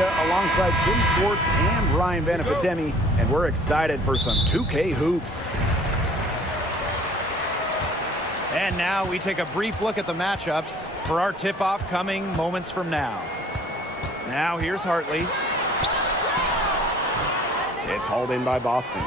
Garcia alongside Tim Swartz and Ryan Benefitemi, and we're excited for some 2K hoops. And now we take a brief look at the matchups for our tip-off coming moments from now. Now here's Hartley. It's hauled in by Boston.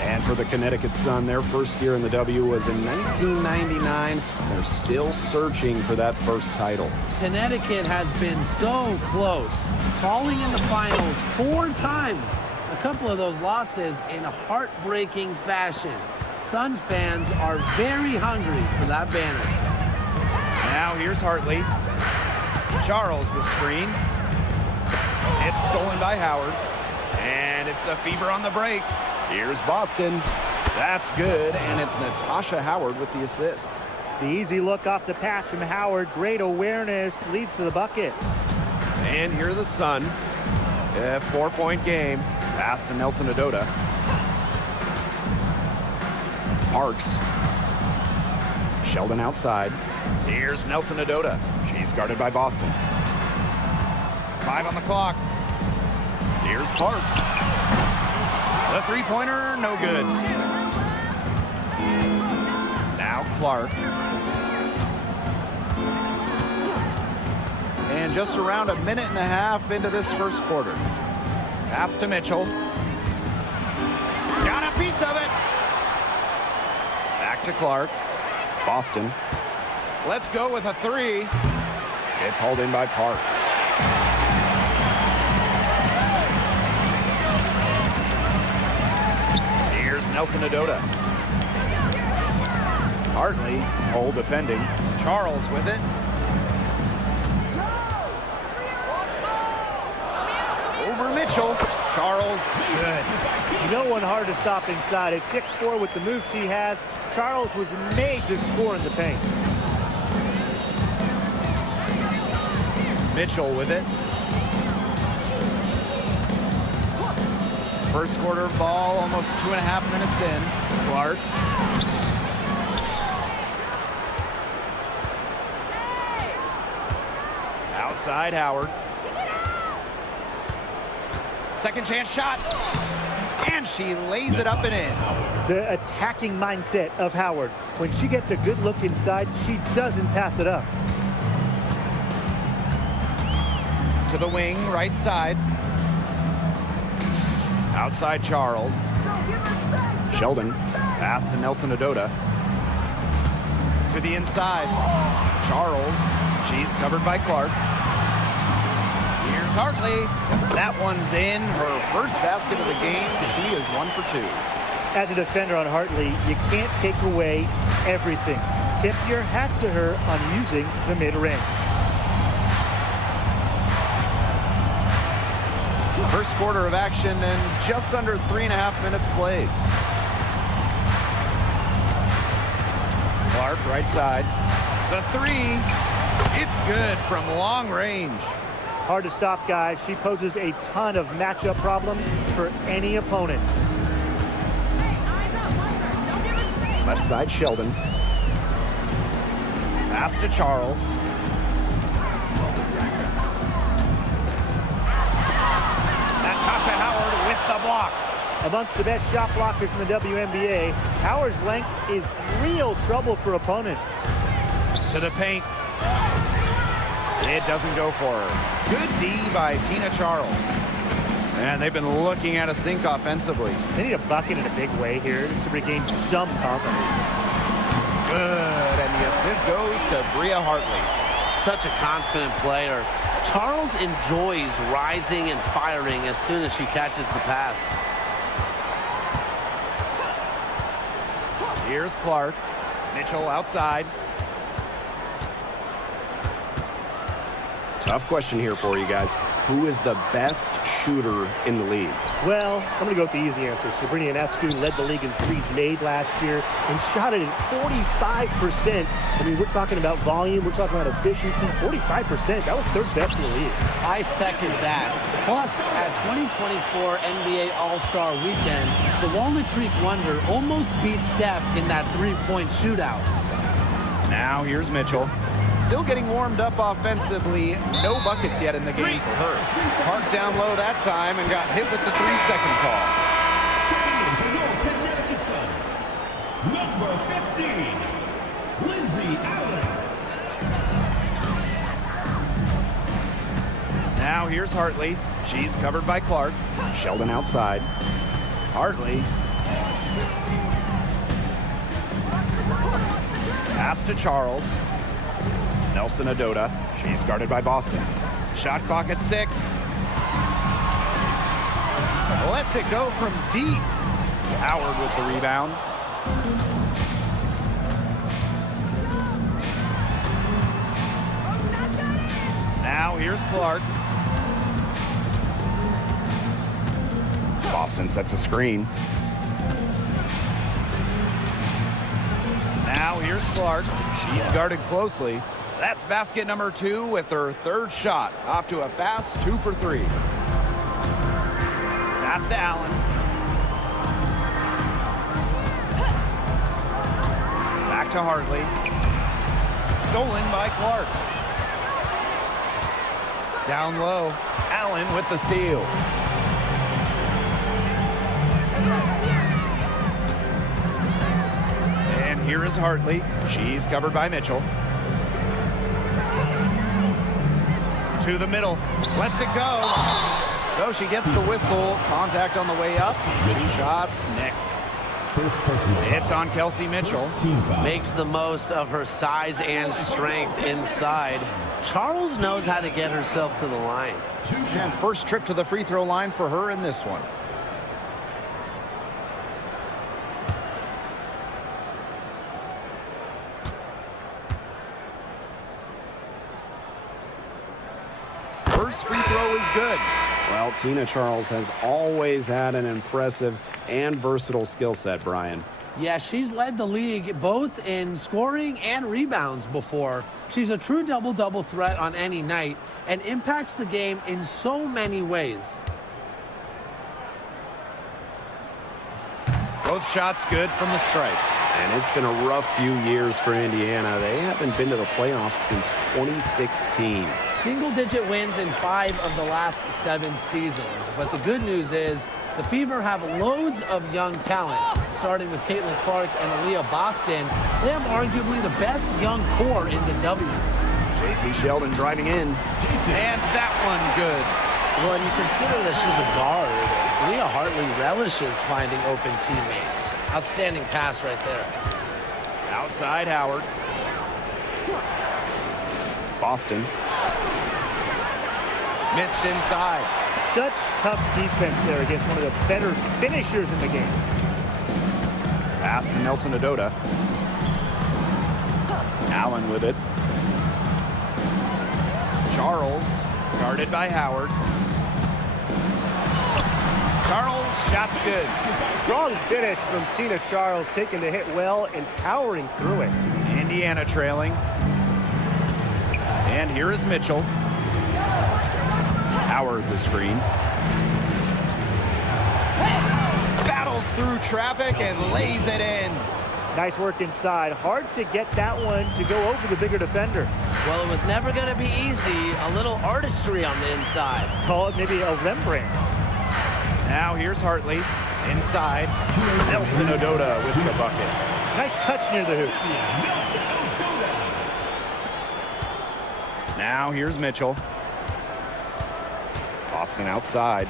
And for the Connecticut Sun, their first year in the W was in 1999. They're still searching for that first title. Connecticut has been so close, falling in the finals 4 times. A couple of those losses in heartbreaking fashion. Sun fans are very hungry for that banner. Now here's Hartley. Charles the screen. It's stolen by Howard. And it's the Fever on the break. Here's Boston. That's good, and it's Natasha Howard with the assist. The easy look off the pass from Howard. Great awareness, leads to the bucket. And here are the Sun. A 4-point game. Pass to Nelson Adota. Parks. Sheldon outside. Here's Nelson Adota. She's guarded by Boston. 5 on the clock. Here's Parks. The three-pointer, no good. Now Clark. And just around a minute and a half into this first quarter. Pass to Mitchell. Got a piece of it. Back to Clark. Boston. Let's go with a 3. It's hauled in by Parks. Nelson Adota. Hartley, hold defending. Charles with it. Over Mitchell. Charles, good. No one hard to stop inside. At 6'4" with the move she has, Charles was made to score in the paint. Mitchell with it. First quarter ball, almost 2.5 minutes in. Clark. Outside Howard. Second chance shot. And she lays it up and in. The attacking mindset of Howard. When she gets a good look inside, she doesn't pass it up. To the wing, right side. Outside Charles. Sheldon. Pass to Nelson Adota. To the inside. Charles. She's covered by Clark. Here's Hartley. That one's in. Her first basket of the game. She is 1 for 2. As a defender on Hartley, you can't take away everything. Tip your hat to her on using the mid-range. First quarter of action and just under 3.5 minutes played. Clark, right side. The 3. It's good from long range. Hard to stop, guys. She poses a ton of matchup problems for any opponent. Left side, Sheldon. Pass to Charles. Natasha Howard with the block. Amongst the best shot blockers in the WNBA, Howard's length is real trouble for opponents. To the paint. It doesn't go for her. Good D by Tina Charles. And they've been looking at a sink offensively. They need a bucket in a big way here to regain some confidence. Good, and the assist goes to Bria Hartley. Such a confident player. Charles enjoys rising and firing as soon as she catches the pass. Here's Clark. Mitchell outside. Tough question here for you guys. Who is the best shooter in the league? Well, I'm going to go with the easy answer. Sabrina Ionescu led the league in threes made last year and shot it at 45%. I mean, we're talking about volume. We're talking about efficiency. 45%. That was third best in the league. I second that. Plus, at 2024 NBA All-Star Weekend, the Walnut Creek Wonder almost beat Steph in that three-point shootout. Now here's Mitchell. Still getting warmed up offensively. No buckets yet in the game for her. Parked down low that time and got hit with the 3-second call. Checking in for your Connecticut Sun, number 15, Lindsay Allen. Now here's Hartley. She's covered by Clark. Sheldon outside. Hartley. Pass to Charles. Nelson Adota. She's guarded by Boston. Shot clock at 6. Lets it go from deep. Howard with the rebound. Now here's Clark. Boston sets a screen. Now here's Clark. She's guarded closely. That's basket number 2 with her 3rd shot. Off to a fast 2 for 3. Pass to Allen. Back to Hartley. Stolen by Clark. Down low. Allen with the steal. And here is Hartley. She's covered by Mitchell. To the middle. Lets it go. So she gets the whistle. Contact on the way up. 2 shots next. It's on Kelsey Mitchell. Makes the most of her size and strength inside. Charles knows how to get herself to the line. And first trip to the free throw line for her in this one. First free throw is good. Well, Tina Charles has always had an impressive and versatile skill set, Brian. Yeah, she's led the league both in scoring and rebounds before. She's a true double-double threat on any night and impacts the game in so many ways. Both shots good from the stripe. And it's been a rough few years for Indiana. They haven't been to the playoffs since 2016. Single-digit wins in 5 of the last 7 seasons. But the good news is the Fever have loads of young talent, starting with Caitlin Clark and Aaliyah Boston. They have arguably the best young core in the W. J.C. Sheldon driving in. And that one good. Well, and you consider that she's a guard. Leah Hartley relishes finding open teammates. Outstanding pass right there. Outside Howard. Boston. Missed inside. Such tough defense there against one of the better finishers in the game. Pass to Nelson Adota. Allen with it. Charles, guarded by Howard. Charles, shot's good. Strong finish from Tina Charles, taking the hit well and powering through it. Indiana trailing. And here is Mitchell. Howard the screen. Battles through traffic and lays it in. Nice work inside. Hard to get that one to go over the bigger defender. Well, it was never going to be easy. A little artistry on the inside. Call it maybe a Rembrandt. Now here's Hartley. Inside. Nelson Adota with the bucket. Nice touch near the hoop. Now here's Mitchell. Boston outside.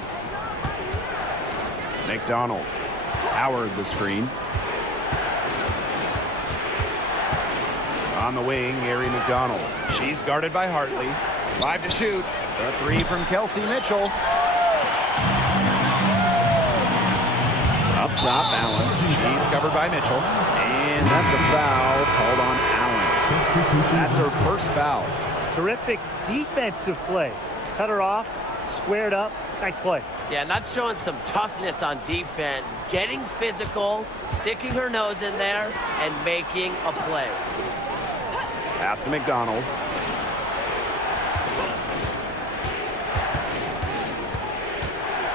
McDonald. Howard the screen. On the wing, Gary McDonald. She's guarded by Hartley. 5 to shoot. The 3 from Kelsey Mitchell. Up top, Allen. She's covered by Mitchell. And that's a foul called on Allen. That's her first foul. Terrific defensive play. Cut her off, squared up. Nice play. Yeah, and that's showing some toughness on defense. Getting physical, sticking her nose in there, and making a play. Pass to McDonald.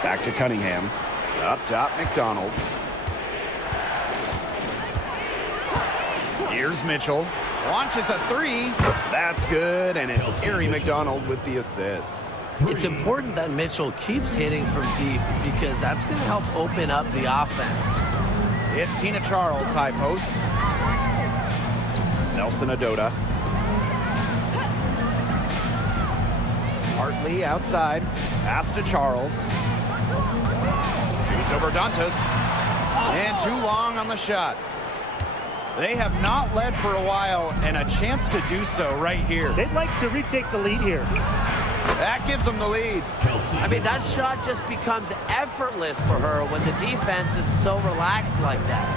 Back to Cunningham. Up top, McDonald. Here's Mitchell. Launches a three. That's good, and it's Arie McDonald with the assist. It's important that Mitchell keeps hitting from deep because that's going to help open up the offense. It's Tina Charles, high post. Nelson Adota. Hartley outside. Pass to Charles. Shoots over Dantas. And too long on the shot. They have not led for a while, and a chance to do so right here. They'd like to retake the lead here. That gives them the lead. I mean, that shot just becomes effortless for her when the defense is so relaxed like that.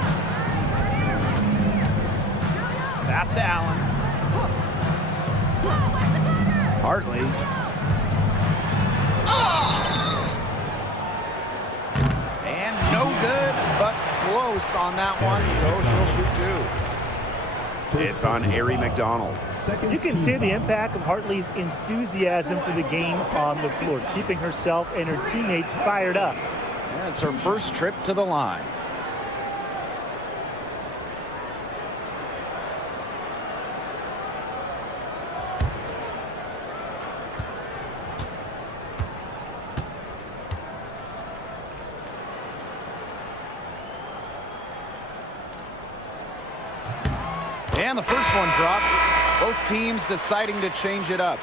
Pass to Allen. Hartley. And no good, but close on that one, so she'll shoot two. It's on Arie McDonald. You can see the impact of Hartley's enthusiasm for the game on the floor, keeping herself and her teammates fired up. Yeah, it's her first trip to the line. And the first one drops. Both teams deciding to change it up.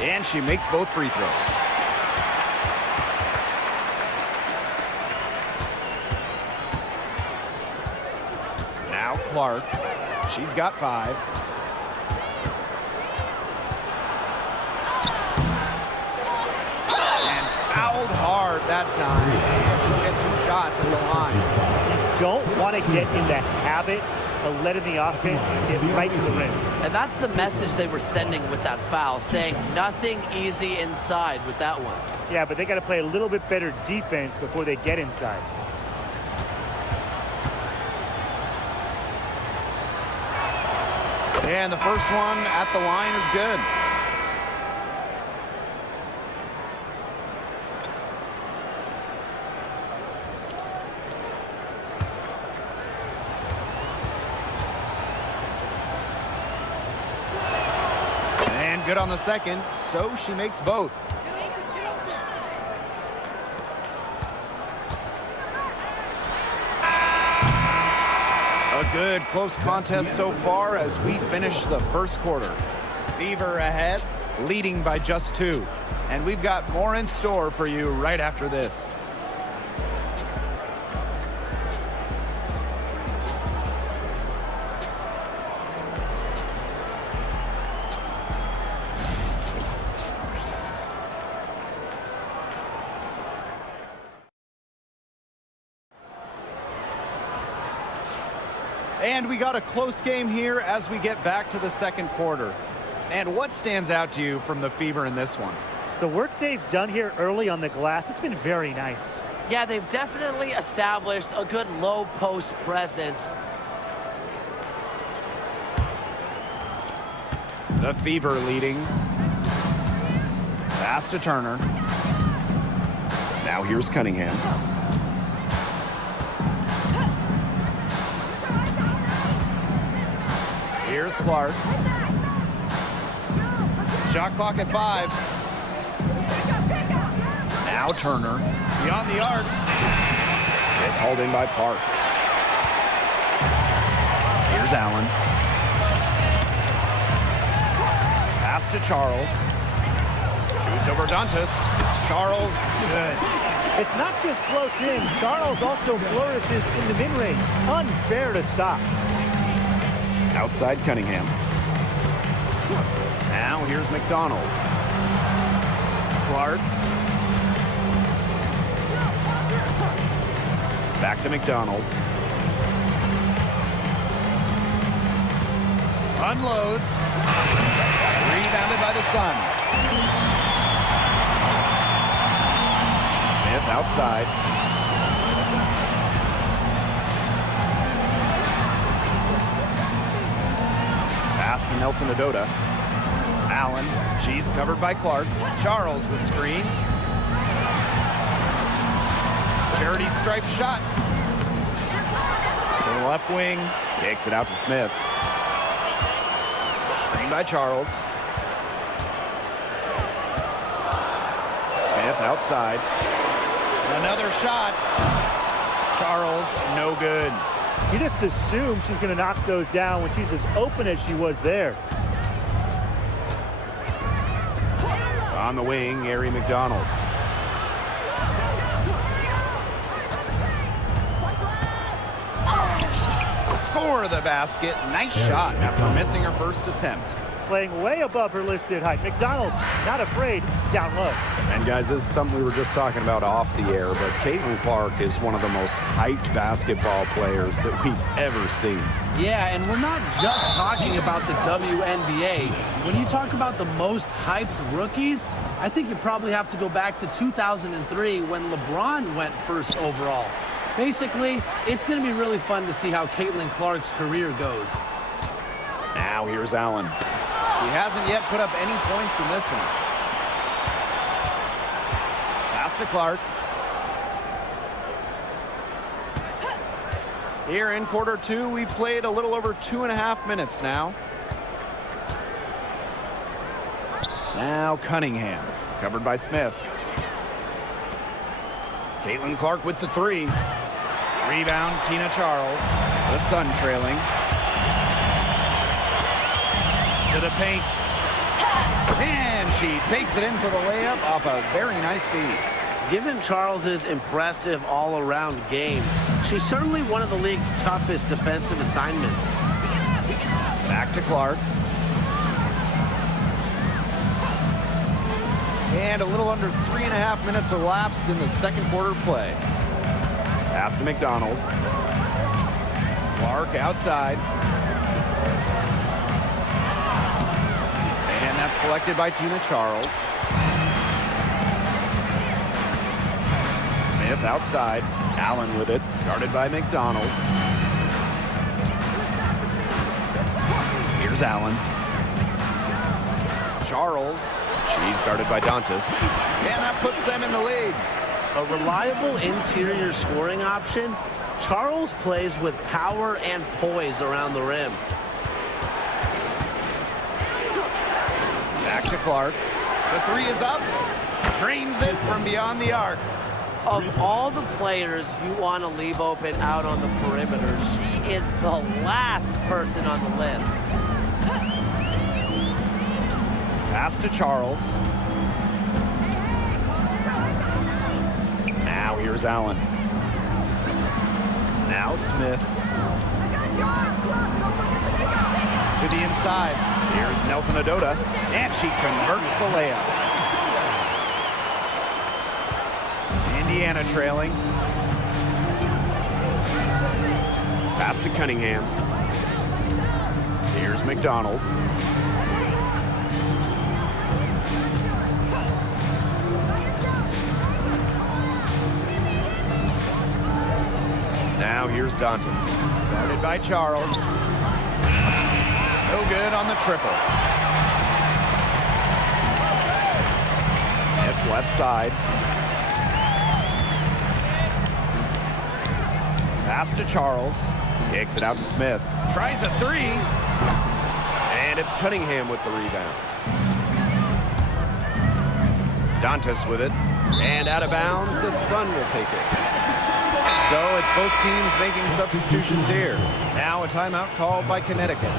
And she makes both free throws. Clark. She's got 5. And fouled hard that time. And she'll get 2 shots at the line. You don't want to get in the habit of letting the offense get right to the rim. And that's the message they were sending with that foul, saying nothing easy inside with that one. Yeah, but they got to play a little bit better defense before they get inside. And the first one at the line is good. And good on the second, so she makes both. A good close contest so far as we finish the first quarter. Fever ahead, leading by just 2. And we've got more in store for you right after this. And we got a close game here as we get back to the second quarter. And what stands out to you from the Fever in this one? The work they've done here early on the glass, it's been very nice. Yeah, they've definitely established a good low post presence. The Fever leading. Pass to Turner. Now here's Cunningham. Here's Clark. Shot clock at 5. Now Turner. Beyond the arc. It's hauled in by Parks. Here's Allen. Pass to Charles. Shoots over Dantas. Charles, good. It's not just close in. Charles also flourishes in the mid-range. Unfair to stop. Outside Cunningham. Now here's McDonald. Clark. Back to McDonald. Unloads. Rebounded by the Sun. Smith outside. Nelson Adota. Allen, she's covered by Clark. Charles the screen. Charity stripe shot. To the left wing, kicks it out to Smith. Screen by Charles. Smith outside. Another shot. Charles, no good. You just assume she's going to knock those down when she's as open as she was there. On the wing, Ari McDonald. Score the basket. Nice shot after missing her first attempt. Playing way above her listed height. McDonald, not afraid, down low. And guys, this is something we were just talking about off the air, but Caitlin Clark is one of the most hyped basketball players that we've ever seen. Yeah, and we're not just talking about the WNBA. When you talk about the most hyped rookies, I think you probably have to go back to 2003 when LeBron went first overall. Basically, it's going to be really fun to see how Caitlin Clark's career goes. Now here's Allen. He hasn't yet put up any points in this one. Pass to Clark. Here in quarter two, we've played a little over 2.5 minutes now. Now Cunningham, covered by Smith. Caitlin Clark with the three. Rebound, Tina Charles. The Sun trailing. To the paint. And she takes it in for the layup off a very nice feed. Given Charles's impressive all-around game, she's certainly one of the league's toughest defensive assignments. Back to Clark. And a little under 3.5 minutes elapsed in the second quarter play. Pass to McDonald. Clark outside. And that's collected by Tina Charles. Smith outside. Allen with it. Guarded by McDonald. Here's Allen. Charles. She's guarded by Dantas. And that puts them in the lead. A reliable interior scoring option, Charles plays with power and poise around the rim. Back to Clark. The three is up. Drains it from beyond the arc. Of all the players you want to leave open out on the perimeter, she is the last person on the list. Pass to Charles. Now here's Allen. Now Smith. To the inside. Here's Nelson Adota. And she converts the layup. Indiana trailing. Pass to Cunningham. Here's McDonald. Now here's Dantas. Guarded by Charles. No good on the triple. Smith left side. Pass to Charles. Kicks it out to Smith. Tries a three. And it's Cunningham with the rebound. Dantas with it. And out of bounds, the Sun will take it. So it's both teams making substitutions here. Now a timeout called by Connecticut.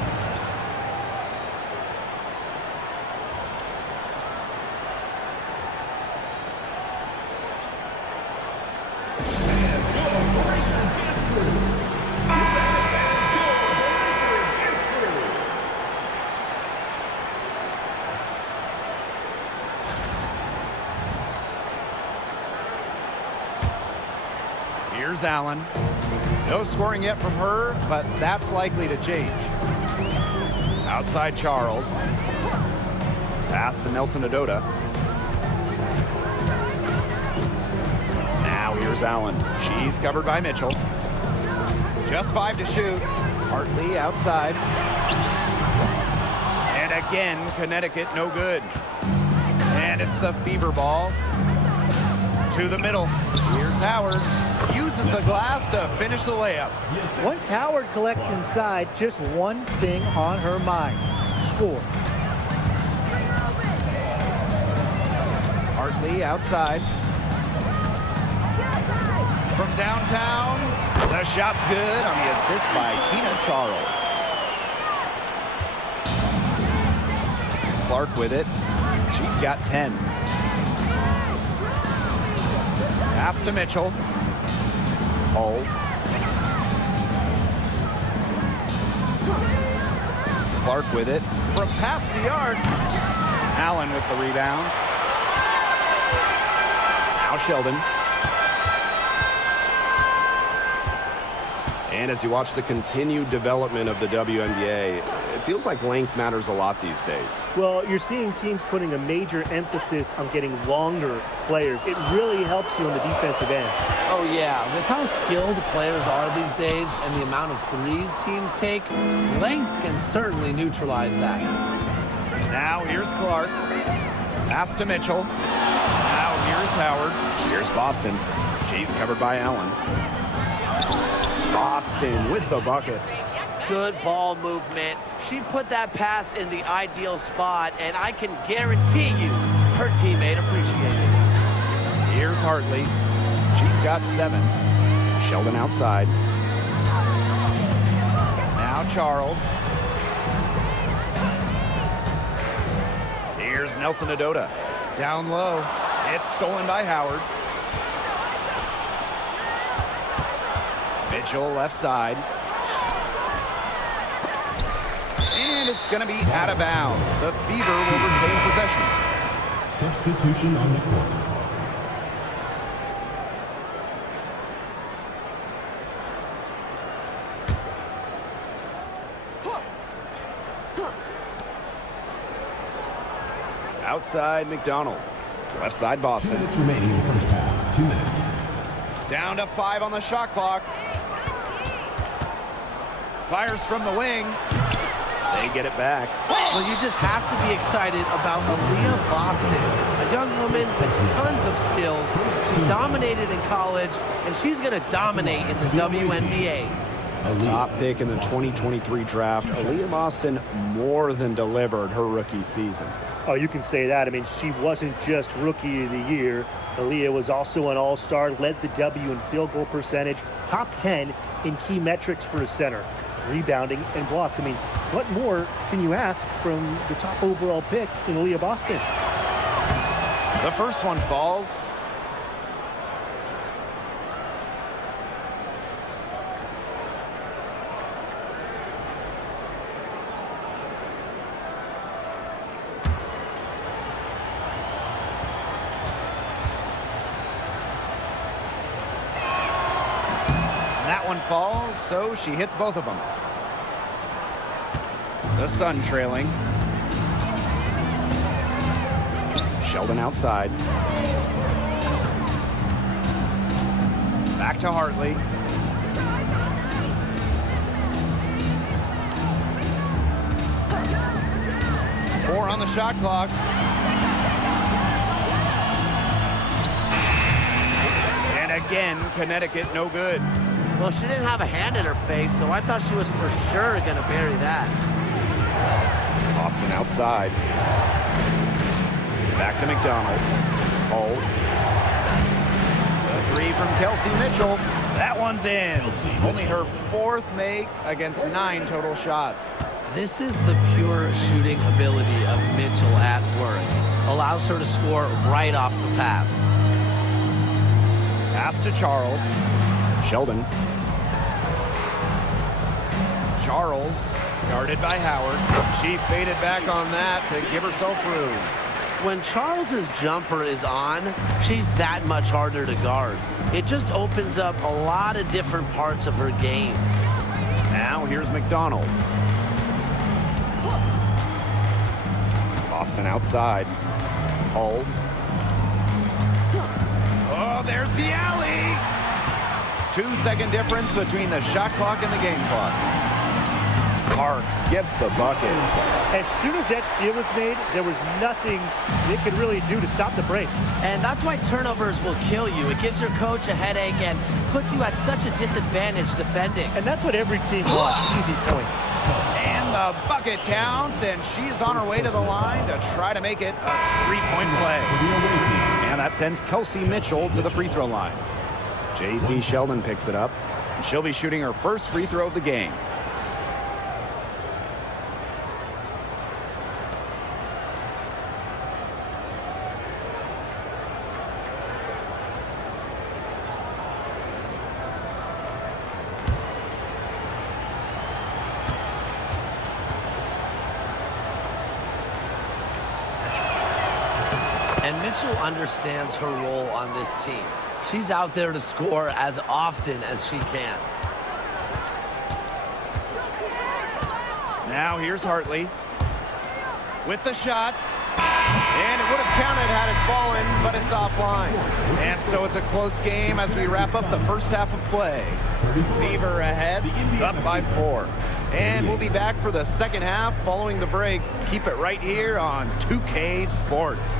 Here's Allen. No scoring yet from her, but that's likely to change. Outside Charles. Pass to Nelson Adota. Now here's Allen. She's covered by Mitchell. Just 5 to shoot. Hartley outside. again, Connecticut no good. And it's the fever ball to the middle. Here's Howard. Uses the glass to finish the layup. Once Howard collects inside, just one thing on her mind: score. Hartley outside. From downtown, the shot's good on the assist by Tina Charles. Clark with it. She's got 10. Pass to Mitchell. Hull. Clark with it. From past the arc. Allen with the rebound. Now Sheldon. And as you watch the continued development of the WNBA, it feels like length matters a lot these days. Well, you're seeing teams putting a major emphasis on getting longer players. It really helps you on the defensive end. Oh, yeah. With how skilled players are these days and the amount of threes teams take, length can certainly neutralize that. Now here's Clark. Pass to Mitchell. Now here's Howard. Here's Boston. She's covered by Allen. Boston with the bucket. Good ball movement. She put that pass in the ideal spot, and I can guarantee you her teammate appreciated it. Here's Hartley. She's got 7. Sheldon outside. Now Charles. Here's Nelson Adota. Down low. It's stolen by Howard. Mitchell left side. And it's going to be out of bounds. The Fever will retain possession. Substitution on the court. Outside McDonald. Left side 2 Boston. minutes remaining in the first half. 2 minutes. Down to 5 on the shot clock. Fires from the wing. They get it back. Well, you just have to be excited about Aaliyah Boston, a young woman with tons of skills. She dominated in college, and she's going to dominate in the WNBA. Top pick in the 2023 draft, Aaliyah Boston more than delivered her rookie season. Oh, you can say that. I mean, she wasn't just Rookie of the Year. Aaliyah was also an All-Star, led the W in field goal percentage, top 10 in key metrics for a center, rebounding and blocks. I mean, what more can you ask from the top overall pick in Aaliyah Boston? The first one falls. That one falls, so she hits both of them. The Sun trailing. Sheldon outside. Back to Hartley. Four on the shot clock. And again, Connecticut no good. Well, she didn't have a hand in her face, so I thought she was for sure going to bury that. Boston outside. Back to McDonald. Hold. The three from Kelsey Mitchell. That one's in. Only her 4th make against 9 total shots. This is the pure shooting ability of Mitchell at work. Allows her to score right off the pass. Pass to Charles. Sheldon. Charles, guarded by Howard. She faded back on that to give herself room. When Charles's jumper is on, she's that much harder to guard. It just opens up a lot of different parts of her game. Now here's McDonald. Boston outside. Hold. Oh, there's the alley. 2-second difference between the shot clock and the game clock. Parks gets the bucket. As soon as that steal was made, there was nothing they could really do to stop the break. And that's why turnovers will kill you. It gives your coach a headache and puts you at such a disadvantage defending. And that's what every team wants, easy points. And the bucket counts, and she's on her way to the line to try to make it a three-point play. And that sends Kelsey Mitchell to the free throw line. J.C. Sheldon picks it up. She'll be shooting her first free throw of the game. And Mitchell understands her role on this team. She's out there to score as often as she can. Now here's Hartley with the shot. And it would have counted had it fallen, but it's offline. And so it's a close game as we wrap up the first half of play. Fever ahead, up by 4. And we'll be back for the second half following the break. Keep it right here on 2K Sports.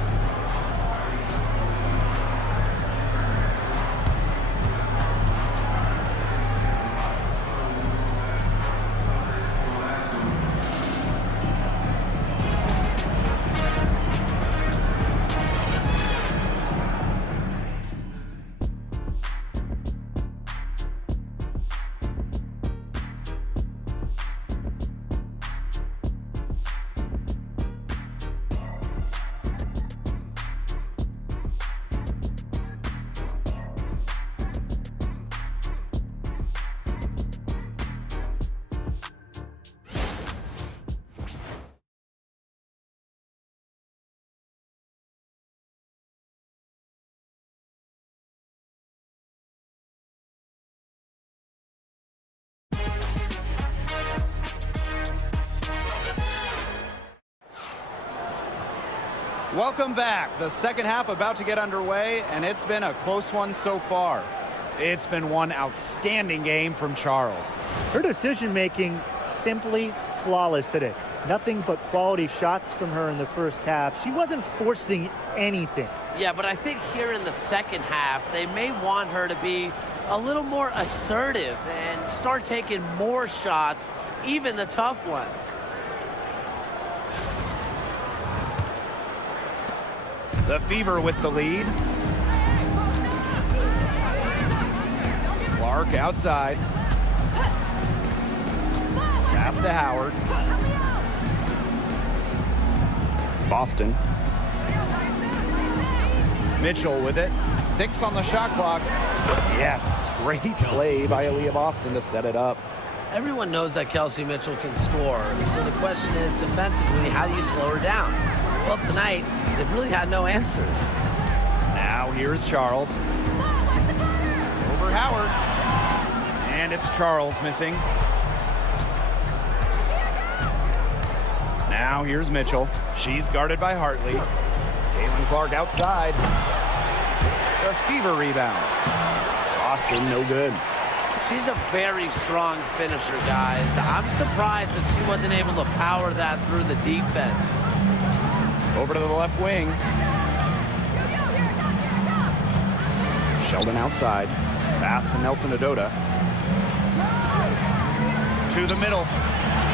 Welcome back. The second half about to get underway, and it's been a close one so far. It's been one outstanding game from Charles. Her decision-making simply flawless today. Nothing but quality shots from her in the first half. She wasn't forcing anything. Yeah, but I think here in the second half, they may want her to be a little more assertive and start taking more shots, even the tough ones. The Fever with the lead. Clark outside. Pass to Howard. Boston. Mitchell with it. 6 on the shot clock. Yes, great play by Aaliyah Boston to set it up. Everyone knows that Kelsey Mitchell can score, so the question is, defensively, how do you slow her down? Well, tonight, they've really had no answers. Now here's Charles. Over Howard. And it's Charles missing. Now here's Mitchell. She's guarded by Hartley. Caitlin Clark outside. The Fever rebound. Boston, no good. She's a very strong finisher, guys. I'm surprised that she wasn't able to power that through the defense. Over to the left wing. Sheldon outside. Pass to Nelson Adota. To the middle.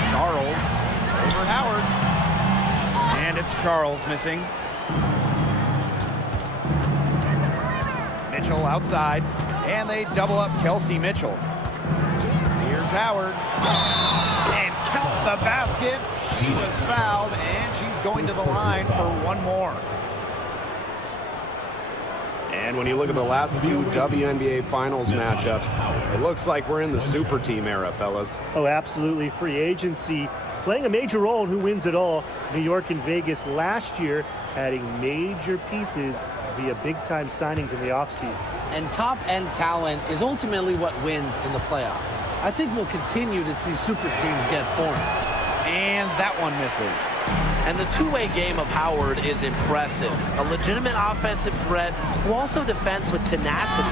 Charles over Howard. And it's Charles missing. Mitchell outside. And they double up Kelsey Mitchell. Here's Howard. And count the basket. She was fouled, and she's going to the line for one more. And when you look at the last few WNBA Finals matchups, it looks like we're in the super team era, fellas. Oh, absolutely. Free agency playing a major role in who wins it all. New York and Vegas last year adding major pieces via big-time signings in the offseason. And top-end talent is ultimately what wins in the playoffs. I think we'll continue to see super teams get formed. And that one misses. And the two-way game of Howard is impressive. A legitimate offensive threat who also defends with tenacity.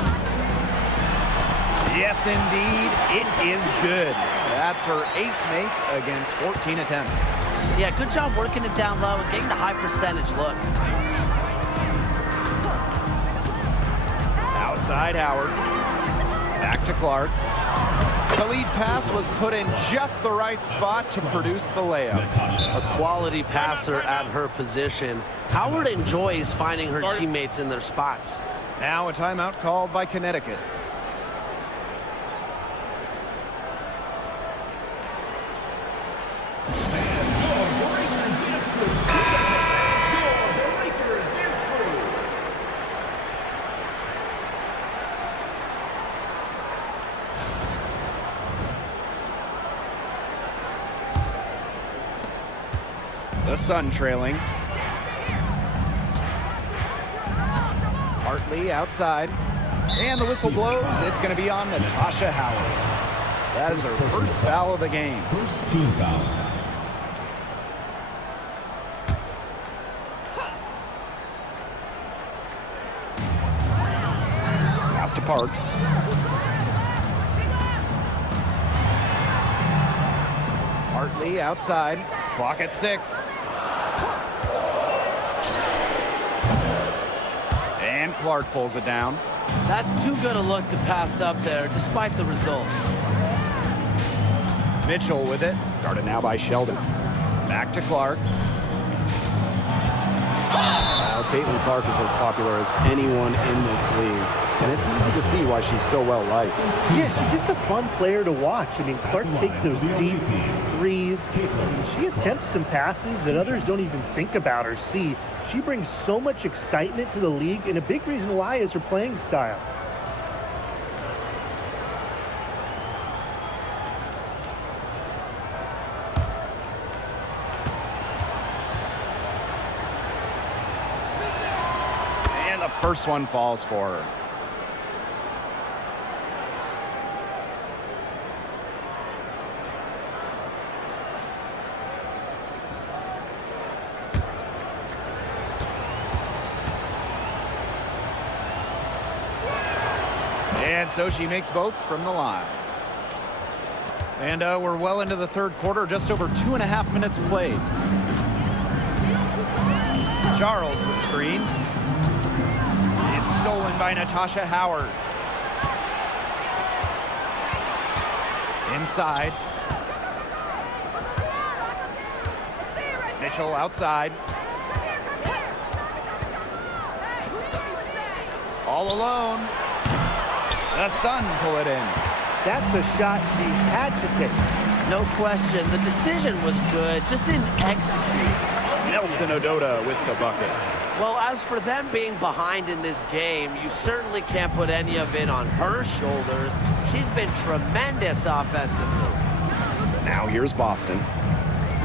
Yes, indeed. It is good. That's her 8th make against 14 attempts. Yeah, good job working it down low and getting the high percentage look. Outside Howard. Back to Clark. The lead pass was put in just the right spot to produce the layup. A quality passer at her position. Howard enjoys finding her teammates in their spots. Now a timeout called by Connecticut. The Sun trailing. Hartley outside. And the whistle blows. It's going to be on Natasha Howard. That is her first foul of the game. First team foul. Pass to Parks. Hartley outside. Clock at 6. And Clark pulls it down. That's too good a look to pass up there, despite the result. Mitchell with it. Guarded now by Sheldon. Back to Clark. Well, Caitlin Clark is as popular as anyone in this league, and it's easy to see why she's so well liked. Yeah, she's just a fun player to watch. I mean, Clark takes those deep threes. She attempts some passes that others don't even think about or see. She brings so much excitement to the league, and a big reason why is her playing style. And the first one falls for her. And so she makes both from the line. And we're well into the third quarter, just over 2.5 minutes played. Charles the screen. It's stolen by Natasha Howard. Inside. Mitchell outside. All alone. The Sun pull it in. That's a shot she had to take. No question. The decision was good, just didn't execute. Nelson Odota with the bucket. Well, as for them being behind in this game, you certainly can't put any of it on her shoulders. She's been tremendous offensively. Now here's Boston.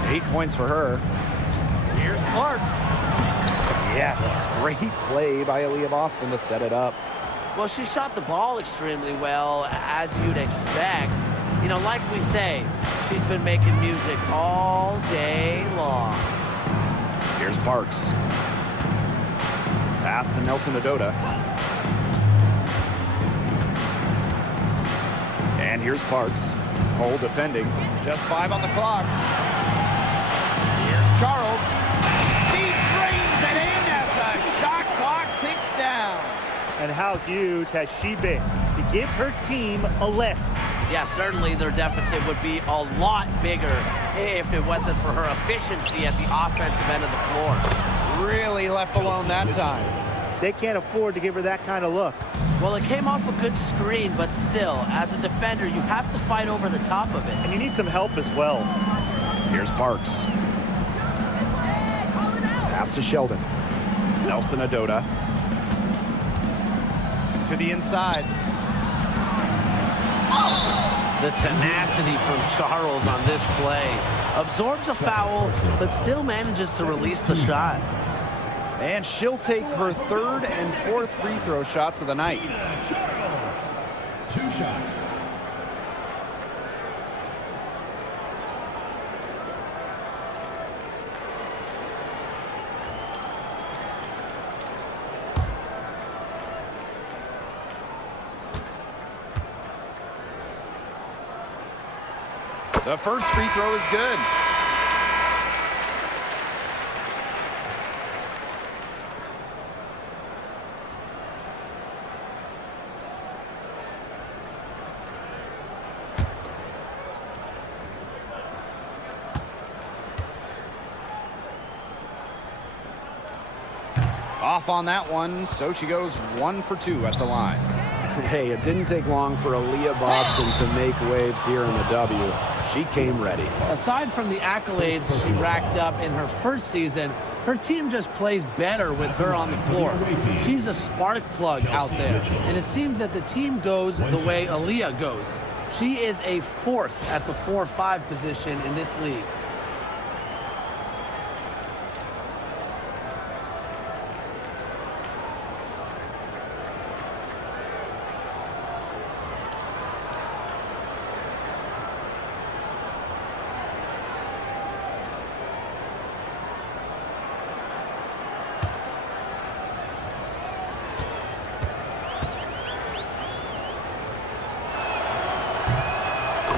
8 points for her. Here's Clark. Yes, great play by Aaliyah Boston to set it up. Well, she shot the ball extremely well, as you'd expect. You know, like we say, she's been making music all day long. Here's Parks. Pass to Nelson Odota. And here's Parks. Hole defending. Just 5 on the clock. Here's Charles. He drains it in as the shot clock ticks down. And how huge has she been to give her team a lift? Yeah, certainly their deficit would be a lot bigger if it wasn't for her efficiency at the offensive end of the floor. Really left alone that time. They can't afford to give her that kind of look. Well, it came off a good screen, but still, as a defender, you have to fight over the top of it. And you need some help as well. Here's Parks. Pass to Sheldon. Nelson Odota. To the inside. The tenacity from Charles on this play. Absorbs a foul, but still manages to release the shot. And she'll take her 3rd and 4th free throw shots of the night. Charles. 2 shots. The first free throw is good. Off on that one, so she goes 1 for 2 at the line. Hey, it didn't take long for Aaliyah Boston to make waves here in the W. She came ready. Aside from the accolades she racked up in her first season, her team just plays better with her on the floor. She's a spark plug out there, and it seems that the team goes the way Aaliyah goes. She is a force at the 4-5 position in this league.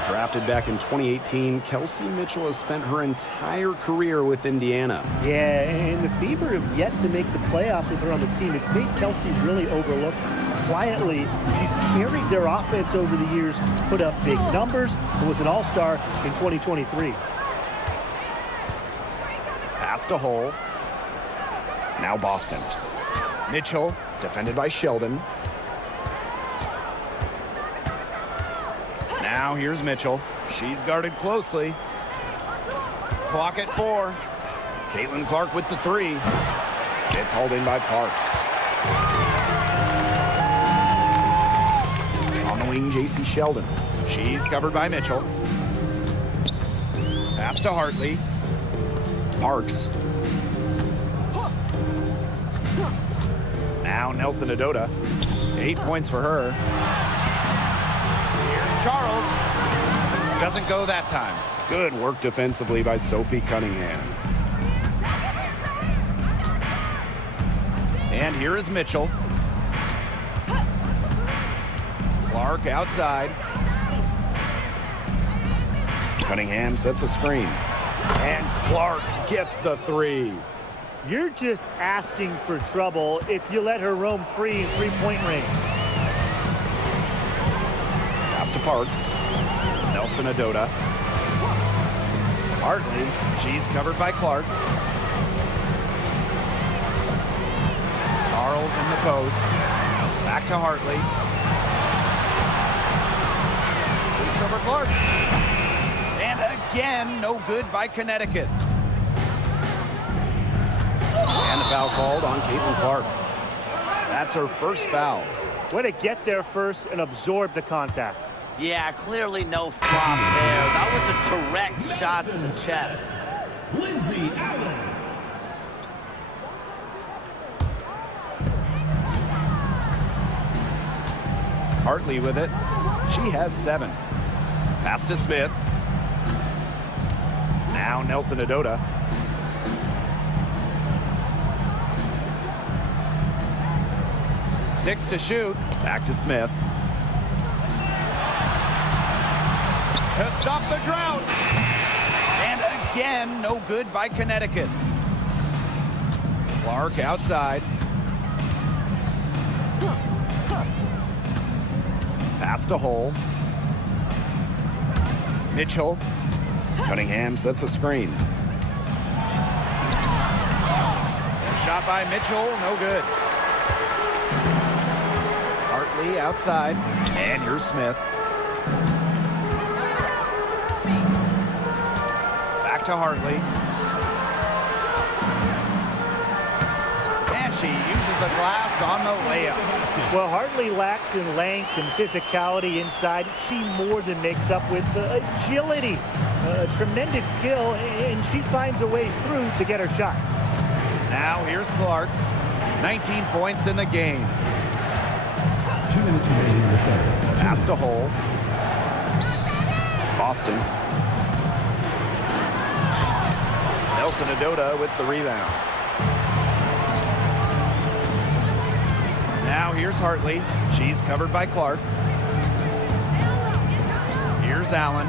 Drafted back in 2018, Kelsey Mitchell has spent her entire career with Indiana. Yeah, and the Fever have yet to make the playoffs with her on the team. It's made Kelsey really overlooked. Quietly, she's carried their offense over the years, put up big numbers, and was an all-star in 2023. Pass to Hull. Now Boston. Mitchell, defended by Sheldon. Now here's Mitchell. She's guarded closely. Clock at 4. Caitlin Clark with the 3. It's hauled in by Parks. On the wing, J.C. Sheldon. She's covered by Mitchell. Pass to Hartley. Parks. Now Nelson Adota. 8 points for her. Charles doesn't go that time. Good work defensively by Sophie Cunningham. And here is Mitchell. Clark outside. Cunningham sets a screen. And Clark gets the 3. You're just asking for trouble if you let her roam free in three-point range. Pass to Parks. Nelson Adota. Hartley, she's covered by Clark. Charles in the post. Back to Hartley. Leaps over Clark. And again, no good by Connecticut. And the foul called on Caitlin Clark. That's her first foul. Way to get there first and absorb the contact. Yeah, clearly no flop there. That was a direct shot to the chest. Lindsay Allen. Hartley with it. She has 7. Pass to Smith. Now Nelson Adota. Six to shoot. Back to Smith. To stop the drought. And again, no good by Connecticut. Clark outside. Pass to Hull. Mitchell. Cunningham sets a screen. Shot by Mitchell, no good. Hartley outside. And here's Smith. Back to Hartley. And she uses the glass on the layup. Well, Hartley lacks in length and physicality inside. She more than makes up with agility, tremendous skill, and she finds a way through to get her shot. Now here's Clark. 19 points in the game. 2 minutes remaining in the third. Pass to Hull. Boston. Nelson Adota with the rebound. Now here's Hartley. She's covered by Clark. Here's Allen.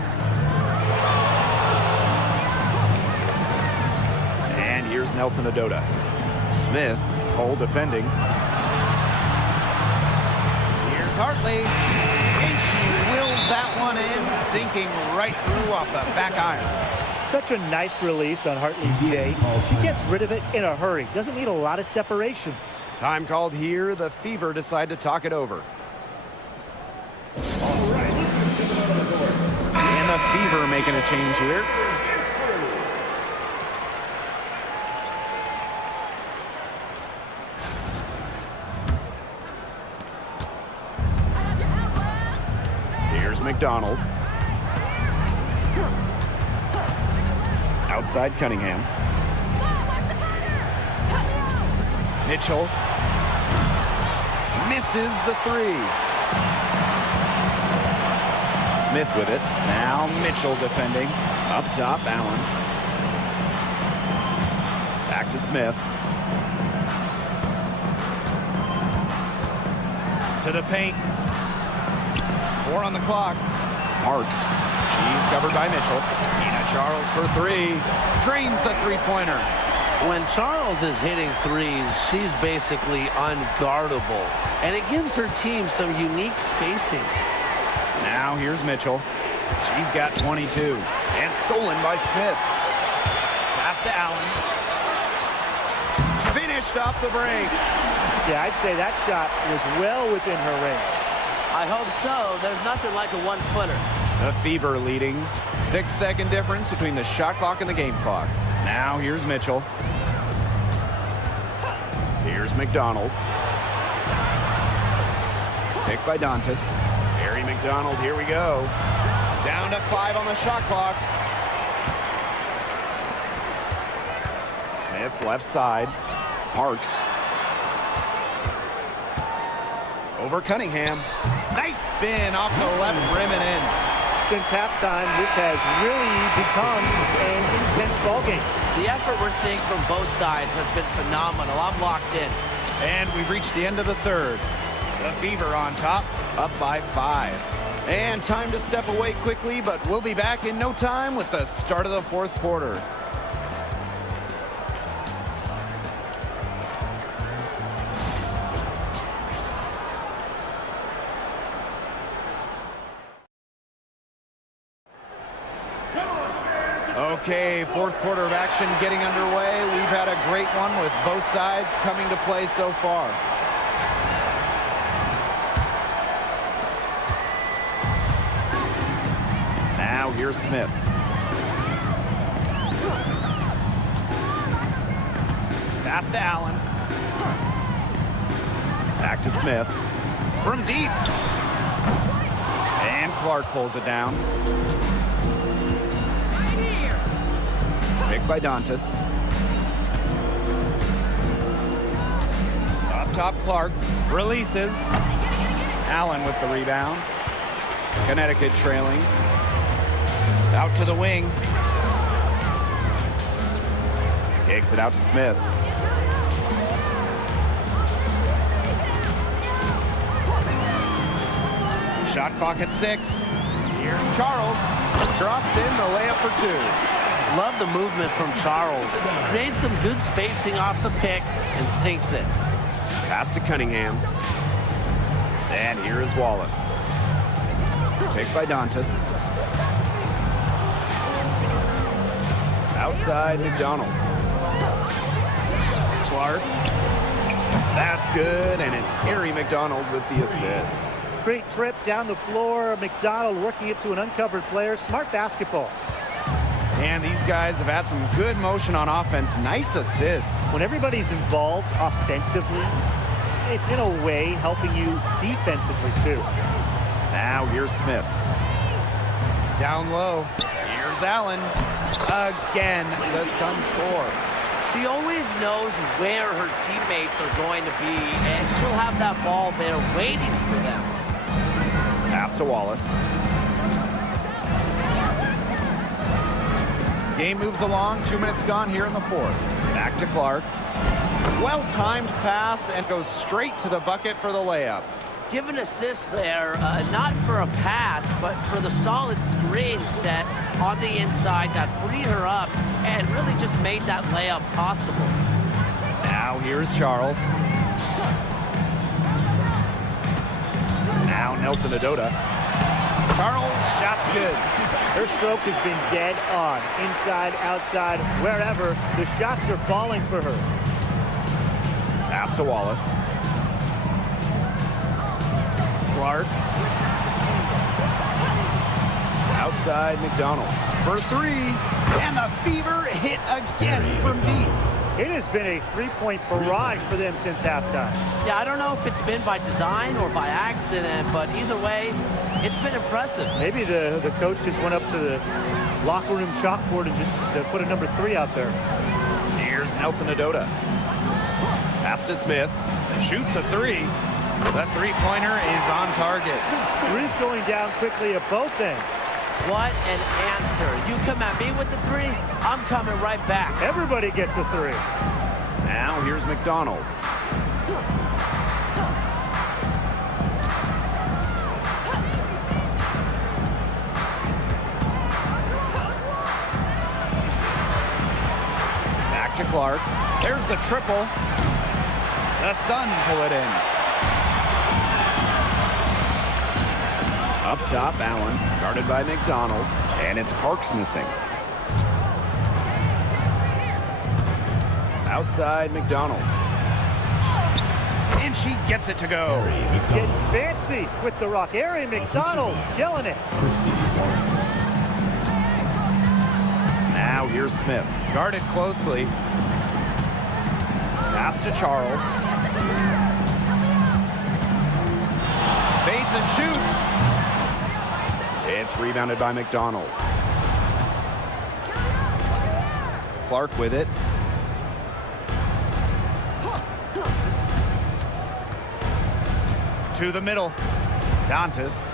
here's Nelson Adota. Smith, hole defending. Here's Hartley. And she wills that one in, sinking right through off the back iron. Such a nice release on Hartley's J. He gets rid of it in a hurry. Doesn't need a lot of separation. Time called here. The Fever decide to talk it over. And the Fever making a change here. Here's McDonald. Outside Cunningham. Mitchell. Misses the three. Smith with it. Now Mitchell defending. Up top, Allen. Back to Smith. To the paint. 4 on the clock. Marks. She's covered by Mitchell. Tina Charles for three. Drains the three-pointer. When Charles is hitting threes, she's basically unguardable. And it gives her team some unique spacing. Now here's Mitchell. She's got 22. And stolen by Smith. Pass to Allen. Finished off the break. Yeah, I'd say that shot was well within her range. I hope so. There's nothing like a one-footer. The Fever leading. 6-second difference between the shot clock and the game clock. Now here's Mitchell. Here's McDonald. Picked by Dantas. Harry McDonald, here we go. Down to 5 on the shot clock. Smith left side. Parks. Over Cunningham. Nice spin off the left rim and in. Since halftime, this has really become an intense ballgame. The effort we're seeing from both sides has been phenomenal. I'm locked in. And we've reached the end of the third. The Fever on top, up by 5. And time to step away quickly, but we'll be back in no time with the start of the fourth quarter. Okay, fourth quarter of action getting underway. We've had a great one with both sides coming to play so far. Now here's Smith. Pass to Allen. Back to Smith. From deep. And Clark pulls it down. Picked by Dantas. Up top, Clark. Releases. Allen with the rebound. Connecticut trailing. Out to the wing. Kicks it out to Smith. Shot clock at 6. Here's Charles. Drops in the layup for 2. Love the movement from Charles. Creates some good spacing off the pick and sinks it. Pass to Cunningham. And here is Wallace. Picked by Dantas. Outside McDonald. Clark. That's good, and it's Harry McDonald with the assist. Great trip down the floor. McDonald working it to an uncovered player. Smart basketball. And these guys have had some good motion on offense. Nice assists. When everybody's involved offensively, it's in a way helping you defensively too. Now here's Smith. Down low. Here's Allen. Again, the Suns score. She always knows where her teammates are going to be, and she'll have that ball there waiting for them. Pass to Wallace. Game moves along. 2 minutes gone here in the fourth. Back to Clark. Well-timed pass and goes straight to the bucket for the layup. Give an assist there, not for a pass, but for the solid screen set on the inside that freed her up and really just made that layup possible. Now here's Charles. Now Nelson Adota. Charles, shot's good. Her stroke has been dead on. Inside, outside, wherever. The shots are falling for her. Pass to Wallace. Clark. Outside McDonald. For three. And the fever hit again from deep. It has been a three-point barrage for them since halftime. Yeah, I don't know if it's been by design or by accident, but either way, it's been impressive. Maybe the coach just went up to the locker room chalkboard and just put a number 3 out there. Here's Nelson Adota. Pass to Smith. Shoots a three. That three-pointer is on target. Three's going down quickly at both ends. What an answer. You come at me with the three, I'm coming right back. Everybody gets a 3. Now here's McDonald. Back to Clark. There's the triple. The Sun pull it in. Up top, Allen, guarded by McDonald, and it's Parks missing. Outside, McDonald. And she gets it to go. Getting fancy with the rock. Ari McDonald killing it. Now here's Smith, guarded closely. Pass to Charles. Fades and shoots. It's rebounded by McDonald. Clark with it. To the middle. Dantas.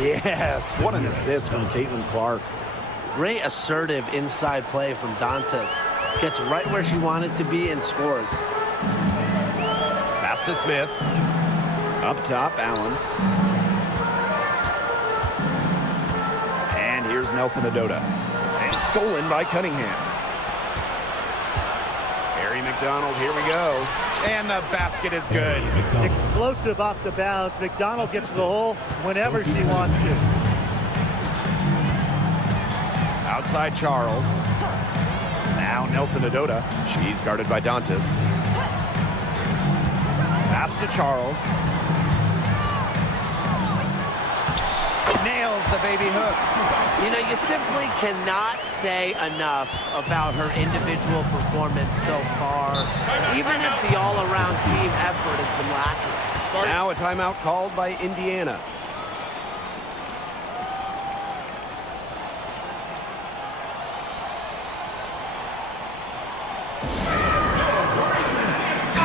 Yes, what an assist from Caitlin Clark. Great assertive inside play from Dantas. Gets right where she wanted to be and scores. Pass to Smith. Up top, Allen. And here's Nelson Adota. And stolen by Cunningham. Harry McDonald, here we go. And the basket is good. Explosive off the bounce. McDonald gets to the hole whenever she wants to. Outside Charles. Now Nelson Adota. She's guarded by Dantas. Pass to Charles. Nails the baby hook. You know, you simply cannot say enough about her individual performance so far, even if the all-around team effort has been lacking. Now a timeout called by Indiana.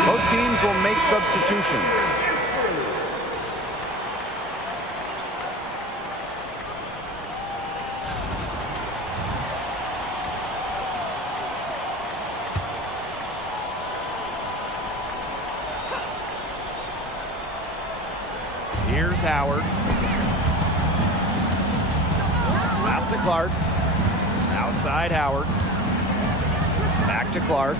Both teams will make substitutions. Here's Howard. Pass to Clark. Outside Howard. Back to Clark.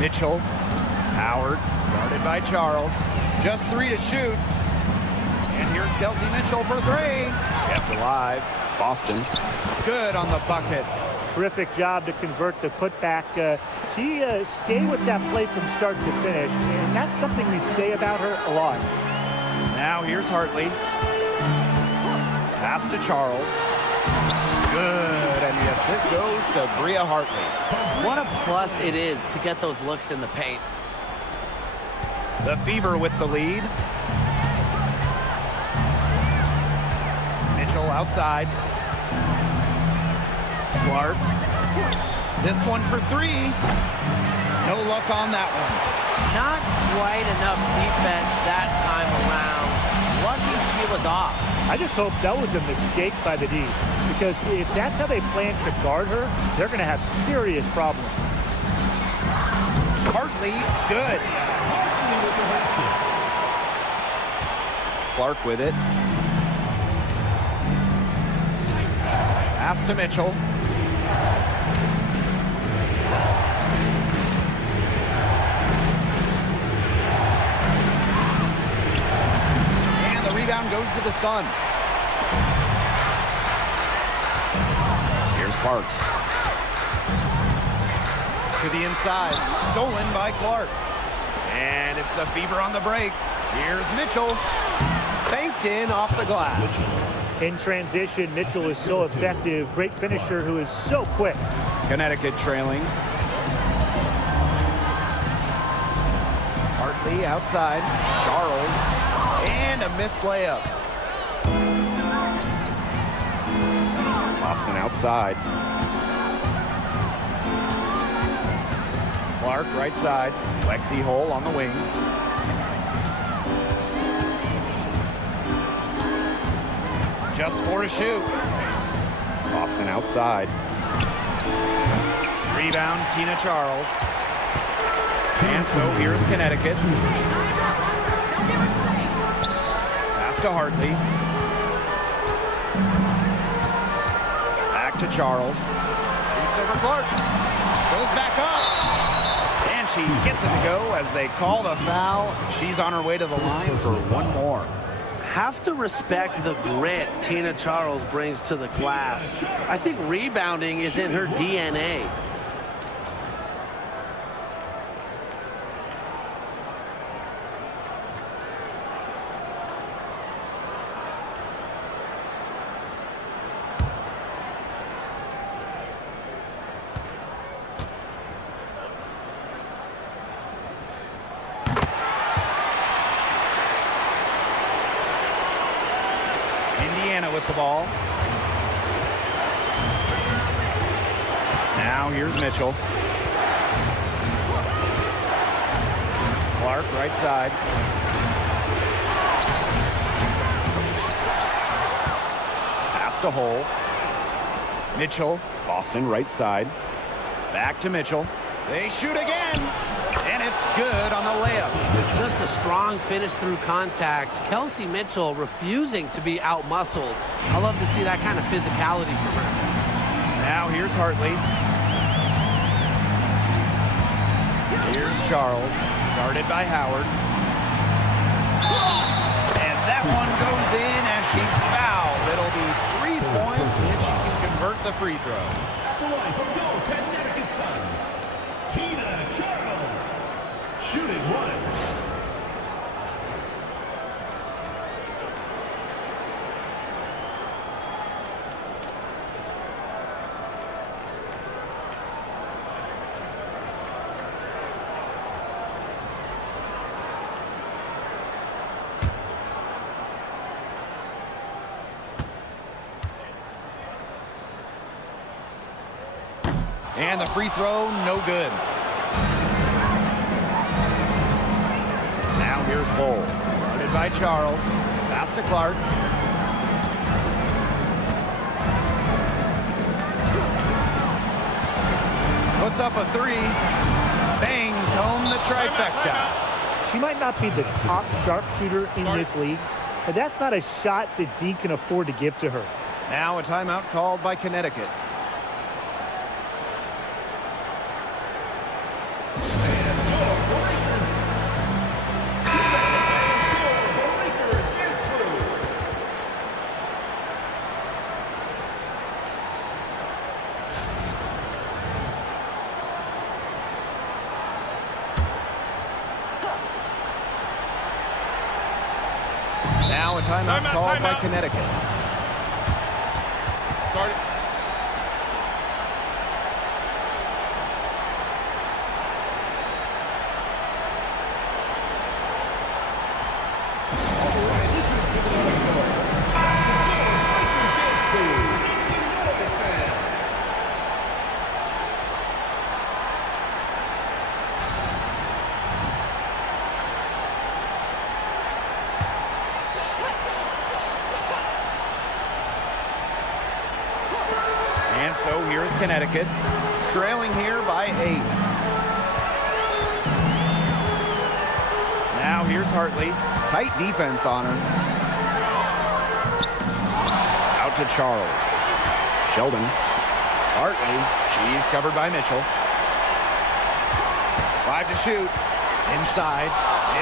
Mitchell. Howard. Guarded by Charles. Just 3 to shoot. And here's Kelsey Mitchell for 3. Kept alive. Boston. Good on the bucket. Terrific job to convert the putback. She stayed with that play from start to finish, and that's something we say about her a lot. Now here's Hartley. Pass to Charles. Good, and the assist goes to Bria Hartley. What a plus it is to get those looks in the paint. The Fever with the lead. Mitchell outside. Clark. This one for 3. No luck on that one. Not quite enough defense that time around. Lucky she was off. I just hope that was a mistake by the D, because if that's how they plan to guard her, they're going to have serious problems. Hartley, good. Clark with it. Pass to Mitchell. And the rebound goes to the Sun. Here's Parks. To the inside. Stolen by Clark. And it's the Fever on the break. Here's Mitchell. Banked in off the glass. In transition, Mitchell is so effective. Great finisher who is so quick. Connecticut trailing. Hartley outside. Charles. And a missed layup. Boston outside. Clark right side. Lexi Hole on the wing. Just 4 to shoot. Boston outside. Rebound, Tina Charles. And so here's Connecticut. Pass to Hartley. Back to Charles. Shoots over Clark. Goes back up. And she gets it to go as they call the foul. She's on her way to the line for one more. Have to respect the grit Tina Charles brings to the glass. I think rebounding is in her DNA. With the ball. Now here's Mitchell. Clark right side. Pass to Hole. Mitchell. Boston right side. Back to Mitchell. They shoot again. And it's good on the layup. Just a strong finish through contact. Kelsey Mitchell refusing to be out-muscled. I love to see that kind of physicality from her. Now here's Hartley. Here's Charles. Guarded by Howard. And that one goes in as she's fouled. It'll be 3 points if she can convert the free throw. At the line from your Connecticut Sun, Tina Charles, shooting 1. And the free throw, no good. Now here's Hole. Guarded by Charles. Pass to Clark. Puts up a 3. Bangs home the trifecta. She might not be the top sharpshooter in this league, but that's not a shot that D can afford to give to her. Now a timeout called by Connecticut. Now a timeout called by Connecticut. And so here's Connecticut, trailing here by 8. here's Hartley. Tight defense on her. Out to Charles. Sheldon. Hartley. She's covered by Mitchell. 5 to shoot. Inside.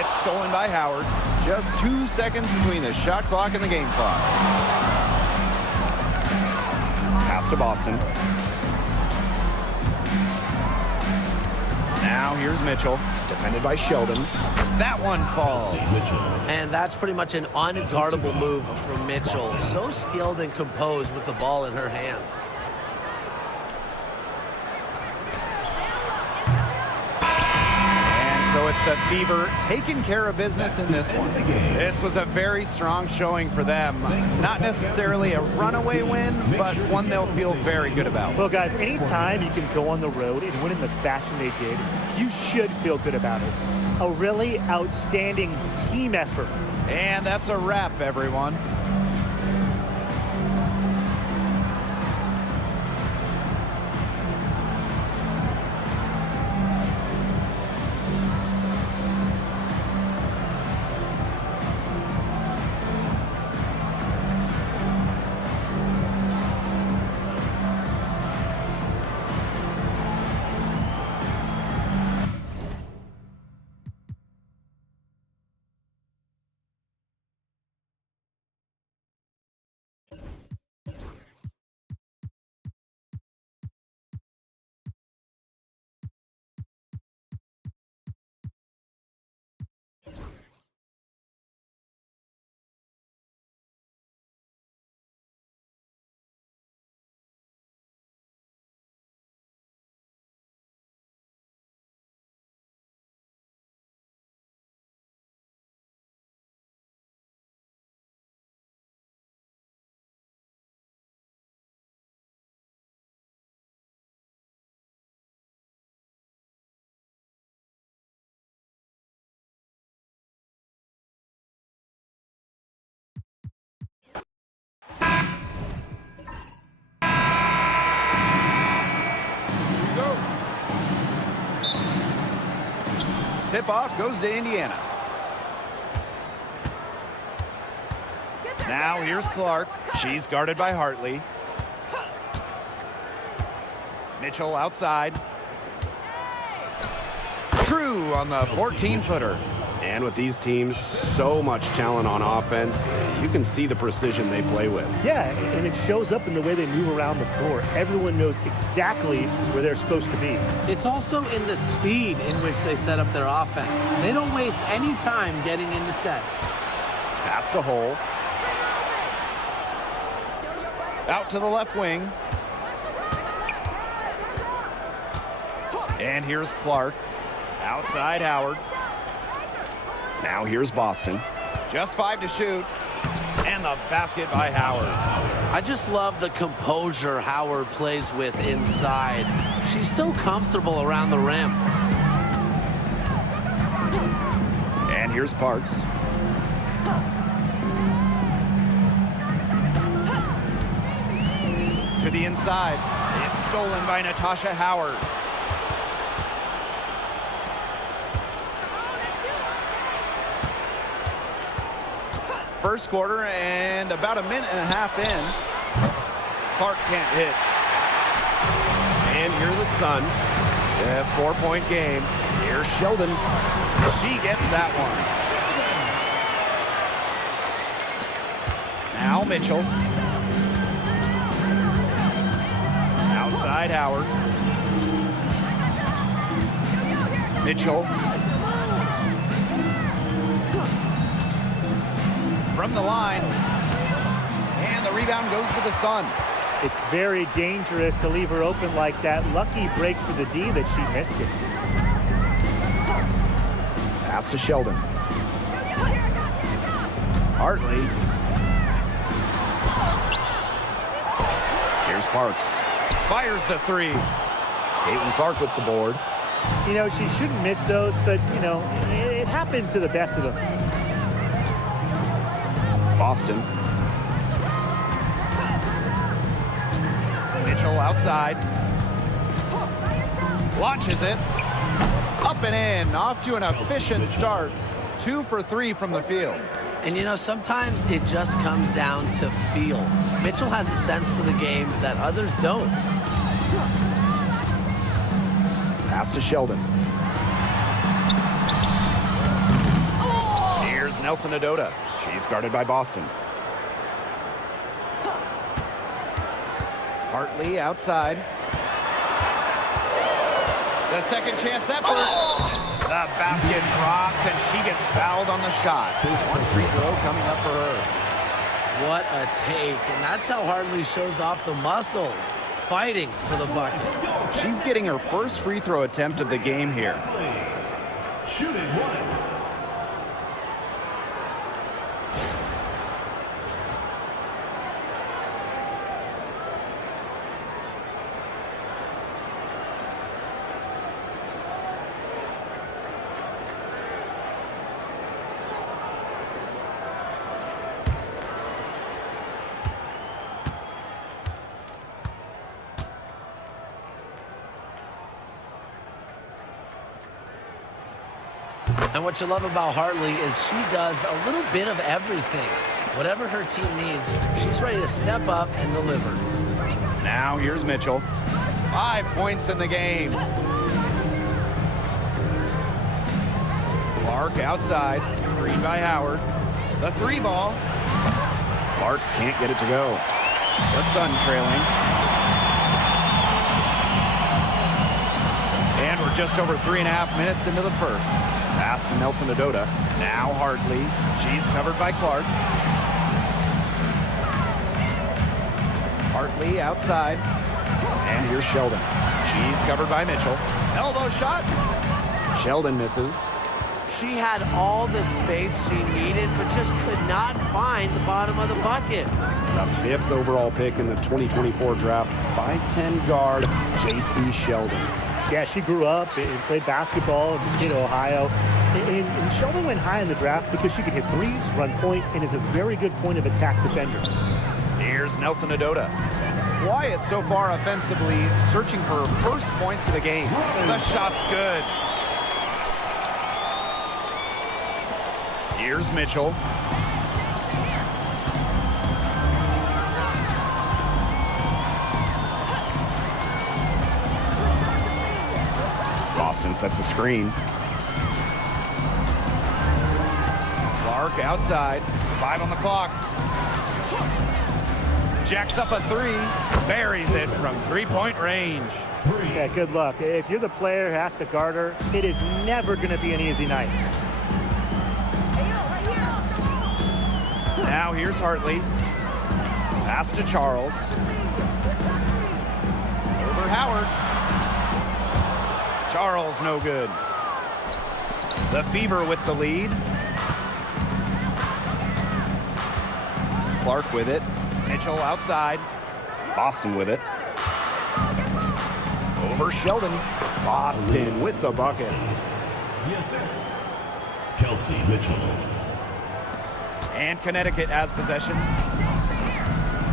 It's stolen by Howard. Just 2 seconds between the shot clock and the game clock. Pass to Boston. Now here's Mitchell. Defended by Sheldon. That one falls. And that's pretty much an unguardable move from Mitchell. So skilled and composed with the ball in her hands. And so it's the Fever taking care of business in this one. This was a very strong showing for them. Not necessarily a runaway win, but one they'll feel very good about. Well, guys, anytime you can go on the road and win in the fashion they did, you should feel good about it. A really outstanding team effort. And that's a wrap, everyone. Tip-off goes to Indiana. Now here's Clark. She's guarded by Hartley. Mitchell outside. True on the 14-footer. And with these teams, so much talent on offense, you can see the precision they play with. Yeah, and it shows up in the way they move around the floor. Everyone knows exactly where they're supposed to be. It's also in the speed in which they set up their offense. They don't waste any time getting into sets. Pass to Hole. Out to the left wing. And here's Clark. Outside Howard. Now here's Boston. Just 5 to shoot. And the basket by Howard. I just love the composure Howard plays with inside. She's so comfortable around the rim. And here's Parks. To the inside. It's stolen by Natasha Howard. First quarter and about a minute and a half in. Clark can't hit. And here's the Sun. A 4-point game. Here's Sheldon. She gets that one. Now Mitchell. Outside Howard. Mitchell. From the line. And the rebound goes to the Sun. It's very dangerous to leave her open like that. Lucky break for the D that she missed it. Pass to Sheldon. Hartley. Here's Parks. Fires the three. Caitlin Clark with the board. You know, she shouldn't miss those, but, you know, it happens to the best of them. Boston. Mitchell outside. Launches it. Up and in. Off to an efficient start. 2 for 3 from the field. And you know, sometimes it just comes down to feel. Mitchell has a sense for the game that others don't. Pass to Sheldon. Here's Nelson Adota. She's guarded by Boston. Hartley outside. The second chance effort. The basket drops, and she gets fouled on the shot. 1 free throw coming up for her. What a take. And that's how Hartley shows off the muscles, fighting for the bucket. She's getting her first free throw attempt of the game here. Shooting 1. And what you love about Hartley is she does a little bit of everything. Whatever her team needs, she's ready to step up and deliver. Now here's Mitchell. 5 points in the game. Clark outside. Screen by Howard. The 3 ball. Clark can't get it to go. The Sun trailing. And we're just over 3.5 minutes into the first. Pass to Nelson Adota. Now Hartley. She's covered by Clark. Hartley outside. And here's Sheldon. She's covered by Mitchell. Elbow shot. Sheldon misses. She had all the space she needed, but just could not find the bottom of the bucket. The 5th overall pick in the 2024 draft, 5'10" guard, J.C. Sheldon. Yeah, she grew up and played basketball in the state of Ohio. And Sheldon went high in the draft because she could hit threes, run point, and is a very good point of attack defender. Here's Nelson Adota. Wyatt so far offensively searching for her first points of the game. The shot's good. Here's Mitchell. Boston sets a screen. Clark outside. 5 on the clock. Jacks up a 3. Buries it from 3-point range. Yeah, good luck. If you're the player who has to guard her, it is never going to be an easy night. Now here's Hartley. Pass to Charles. Over Howard. Charles no good. The Fever with the lead. Clark with it. Mitchell outside. Boston with it. Over Sheldon. Boston with the bucket. The assist. Kelsey Mitchell. And Connecticut has possession.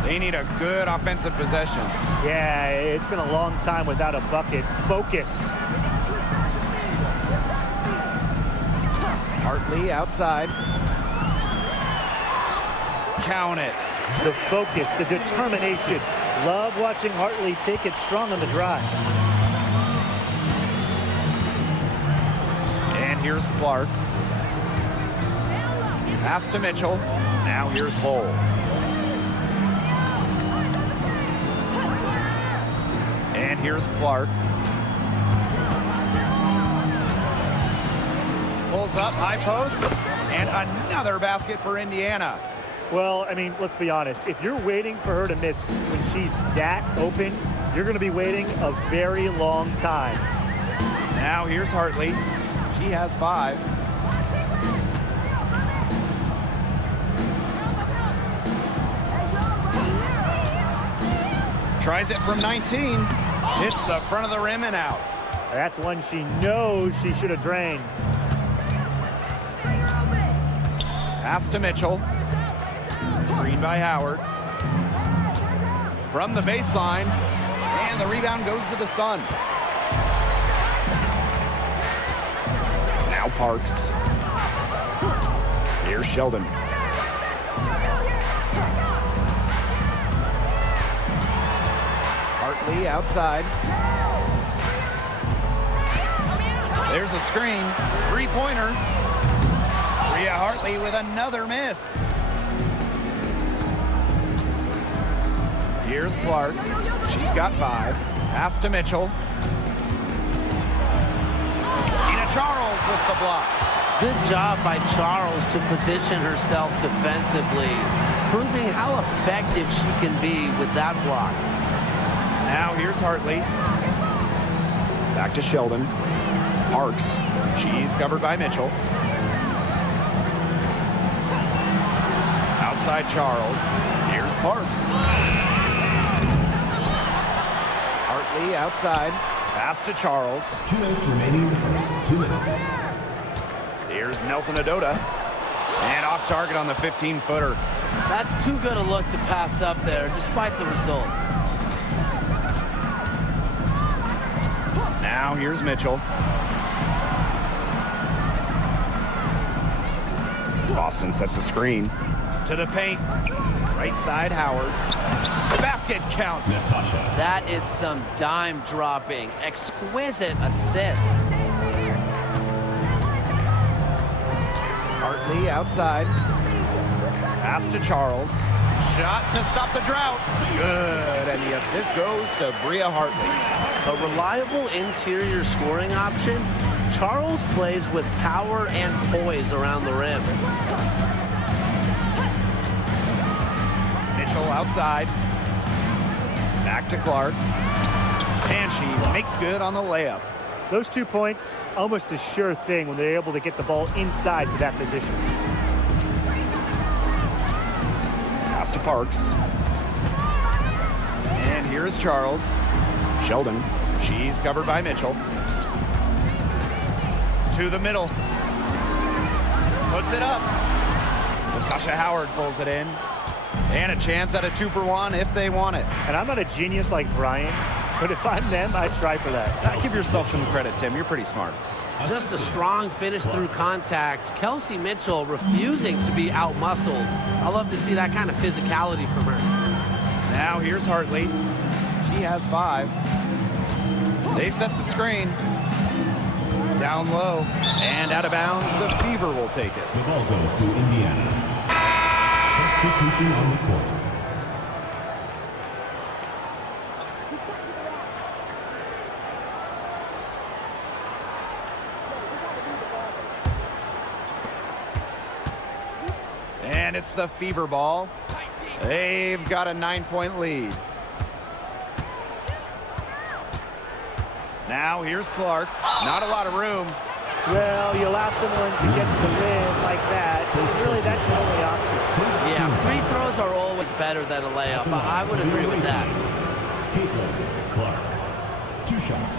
They need a good offensive possession. Yeah, it's been a long time without a bucket. Focus. Hartley outside. Count it. The focus, the determination. Love watching Hartley take it strong on the drive. And here's Clark. Pass to Mitchell. Now here's Hull. And here's Clark. Pulls up, high post, and another basket for Indiana. Well, I mean, let's be honest. If you're waiting for her to miss when she's that open, you're going to be waiting a very long time. Now here's Hartley. She has 5. Tries it from 19. Hits the front of the rim and out. That's one she knows she should have drained. Pass to Mitchell. Screen by Howard. From the baseline. And the rebound goes to the Sun. Now Parks. Here's Sheldon. Hartley outside. There's a screen. Three-pointer. Rhea Hartley with another miss. Here's Clark. She's got 5. Pass to Mitchell. Tina Charles with the block. Good job by Charles to position herself defensively, proving how effective she can be with that block. Now here's Hartley. Back to Sheldon. Parks. She's covered by Mitchell. Outside Charles. Here's Parks. Hartley outside. Pass to Charles. 2 minutes remaining in the first. 2 minutes. Here's Nelson Adota. And off target on the 15-footer. That's too good a look to pass up there, despite the result. Now here's Mitchell. Boston sets a screen. To the paint. Right side Howard. Basket counts. Natasha. That is some dime dropping. Exquisite assist. Hartley outside. Pass to Charles. Shot to stop the drought. Good. And the assist goes to Bria Hartley. A reliable interior scoring option, Charles plays with power and poise around the rim. Mitchell outside. Back to Clark. And she makes good on the layup. Those 2 points, almost a sure thing when they're able to get the ball inside to that position. Pass to Parks. And here's Charles. Sheldon. She's covered by Mitchell. To the middle. Puts it up. Natasha Howard pulls it in. And a chance at a 2-for-1 if they want it. And I'm not a genius like Brian, but if I'm them, I'd try for that. Give yourself some credit, Tim. You're pretty smart. Just a strong finish through contact. Kelsey Mitchell refusing to be out-muscled. I love to see that kind of physicality from her. Now here's Hartley. She has 5. They set the screen. Down low and out of bounds. The Fever will take it. The ball goes to Indiana. Substitution on the court. And it's the Fever ball. They've got a 9-point lead. Now here's Clark. Not a lot of room. Well, you allow someone to get to the rim like that. Really, that's your only option. Yeah, free throws are always better than a layup. I would agree with that. Caitlin Clark. 2 shots.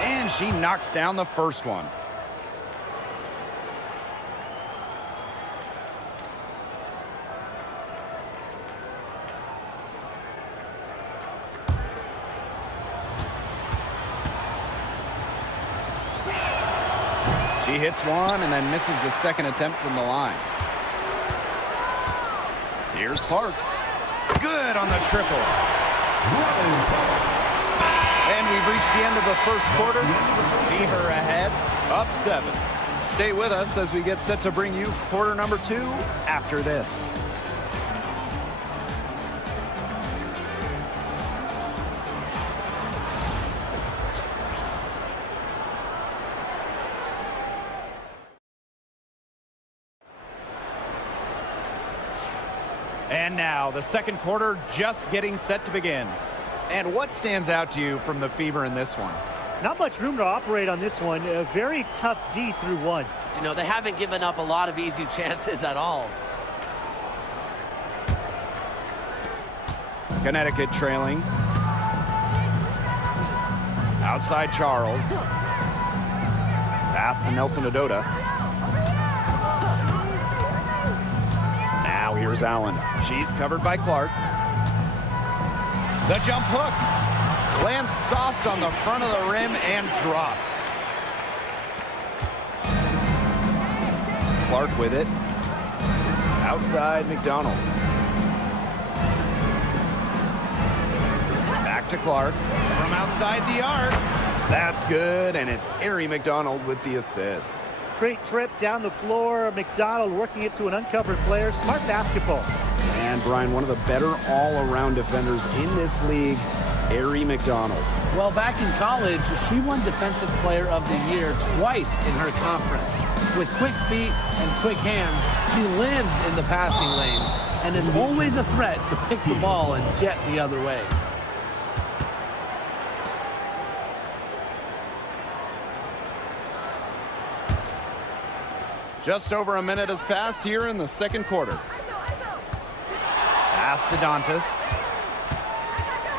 And she knocks down the first one. She hits one and then misses the second attempt from the line. Here's Parks. Good on the triple. And we've reached the end of the first quarter. Fever ahead, up 7. Stay with us as we get set to bring you quarter number 2 after this. And now, the second quarter just getting set to begin. And what stands out to you from the Fever in this one? Not much room to operate on this one. A very tough D through 1. You know, they haven't given up a lot of easy chances at all. Connecticut trailing. Outside Charles. Pass to Nelson Adota. Now here's Allen. She's covered by Clark. The jump hook lands soft on the front of the rim and drops. Clark with it. Outside McDonald. Back to Clark from outside the arc. That's good, and it's Ari McDonald with the assist. Great trip down the floor. McDonald working it to an uncovered player. Smart basketball. And Brian, one of the better all-around defenders in this league, Ari McDonald. Well, back in college, she won Defensive Player of the Year twice in her conference. With quick feet and quick hands, she lives in the passing lanes and is always a threat to pick the ball and jet the other way. Just over a minute has passed here in the second quarter. Pass to Dantas.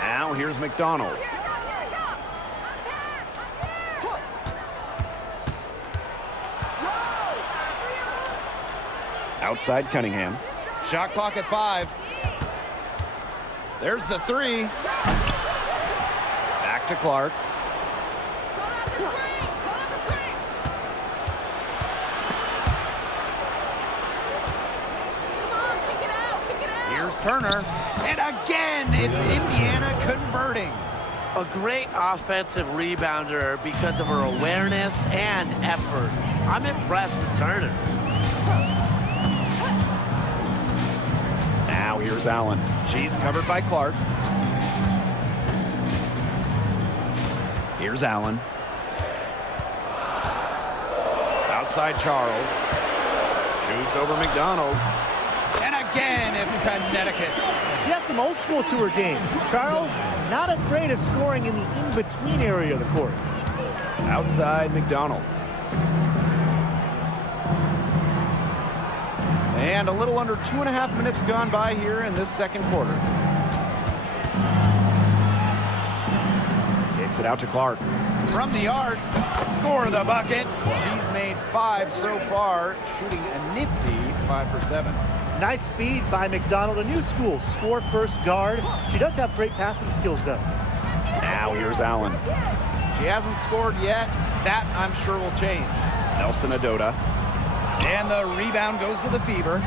Now here's McDonald. Outside Cunningham. Shot clock at 5. There's the 3. Back to Clark. Here's Turner. And again, it's Indiana converting. A great offensive rebounder because of her awareness and effort. I'm impressed with Turner. Now here's Allen. She's covered by Clark. Here's Allen. Outside Charles. Shoots over McDonald. And again, it's Connecticut. She has some old school to her game. Charles, not afraid of scoring in the in-between area of the court. Outside McDonald. And a little under 2.5 minutes gone by here in this second quarter. Kicks it out to Clark. From the arc, score the bucket. She's made 5 so far, shooting a nifty 5 for 7. Nice feed by McDonald, a new school, score first guard. She does have great passing skills, though. Now here's Allen. She hasn't scored yet. That, I'm sure, will change. Nelson Adota. And the rebound goes to the Fever.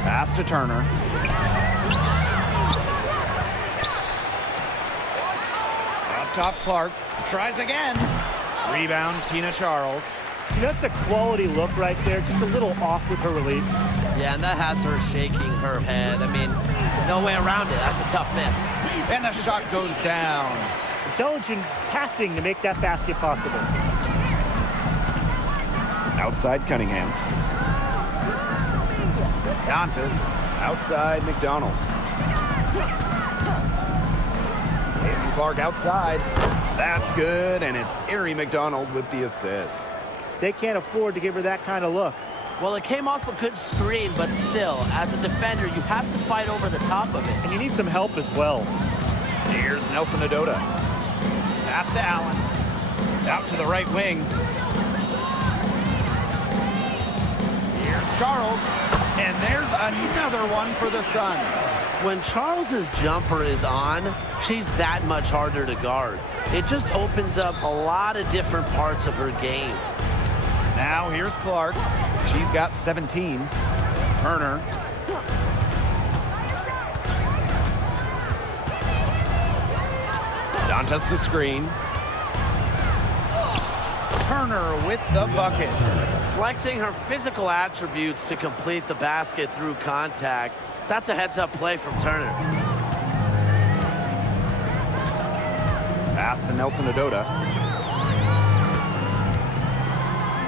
Pass to Turner. Up top, Clark. Tries again. Rebound, Tina Charles. You know, that's a quality look right there, just a little off with her release. Yeah, and that has her shaking her head. I mean, no way around it. That's a tough miss. And the shot goes down. Intelligent passing to make that basket possible. Outside Cunningham. Dantas. Outside McDonald. Hayden Clark outside. That's good, and it's Ari McDonald with the assist. They can't afford to give her that kind of look. Well, it came off a good screen, but still, as a defender, you have to fight over the top of it. And you need some help as well. Here's Nelson Adota. Pass to Allen. Out to the right wing. Here's Charles. And there's another one for the Sun. When Charles's jumper is on, she's that much harder to guard. It just opens up a lot of different parts of her game. Now here's Clark. She's got 17. Turner. Dantas the screen. Turner with the bucket. Flexing her physical attributes to complete the basket through contact. That's a heads-up play from Turner. Pass to Nelson Adota.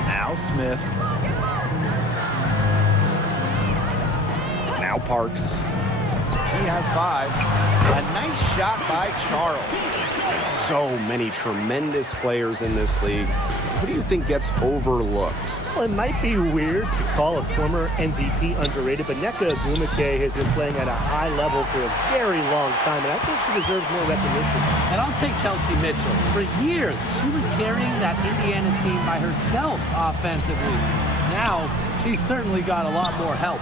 Now Smith. Now Parks. He has 5. A nice shot by Charles. There's so many tremendous players in this league. Who do you think gets overlooked? Well, it might be weird to call a former MVP underrated, but Nneka Ogwumike has been playing at a high level for a very long time, and I think she deserves more recognition. And I'll take Kelsey Mitchell. For years, she was carrying that Indiana team by herself offensively. Now, He certainly got a lot more help.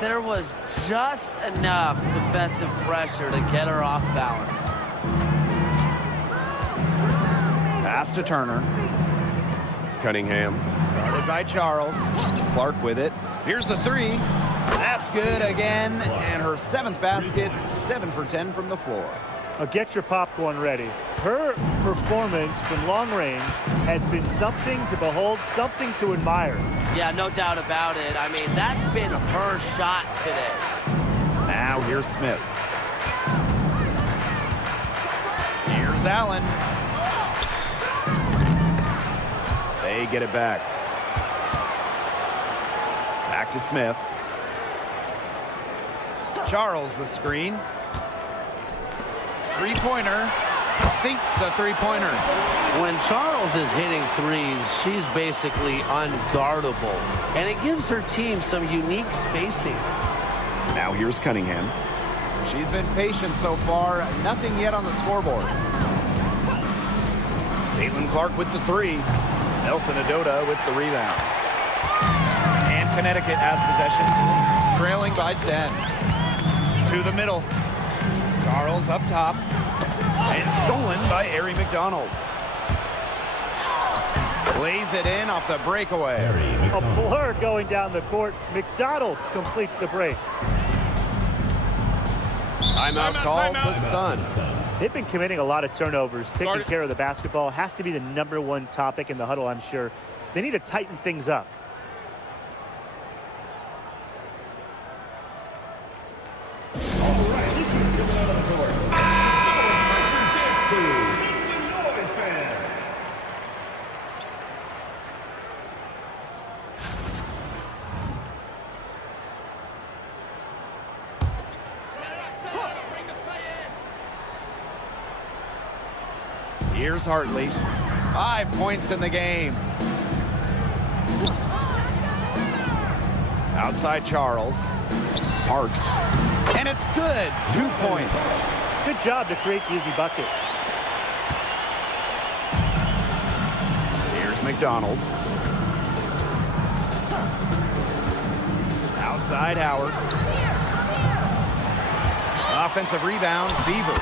There was just enough defensive pressure to get her off balance. Pass to Turner. Cunningham. Guarded by Charles. Clark with it. Here's the three. That's good again. And her 7th basket, 7 for 10 from the floor. Now get your popcorn ready. Her performance from long range has been something to behold, something to admire. Yeah, no doubt about it. I mean, that's been her shot today. Now here's Smith. Here's Allen. They get it back. Back to Smith. Charles the screen. Three-pointer. Sinks the three-pointer. When Charles is hitting threes, she's basically unguardable. And it gives her team some unique spacing. Now here's Cunningham. She's been patient so far. Nothing yet on the scoreboard. Caitlin Clark with the three. Nelson Adota with the rebound. And Connecticut has possession, trailing by 10. To the middle. Charles up top. And stolen by Ari McDonald. Plays it in off the breakaway. A blur going down the court. McDonald completes the break. Timeout call to Sun. They've been committing a lot of turnovers. Taking care of the basketball has to be the #1 topic in the huddle, I'm sure. They need to tighten things up. Here's Hartley. 5 points in the game. Outside Charles. Parks. And it's good. 2 points. Good job to create the easy bucket. Here's McDonald. Outside Howard. Offensive rebound, Beaver.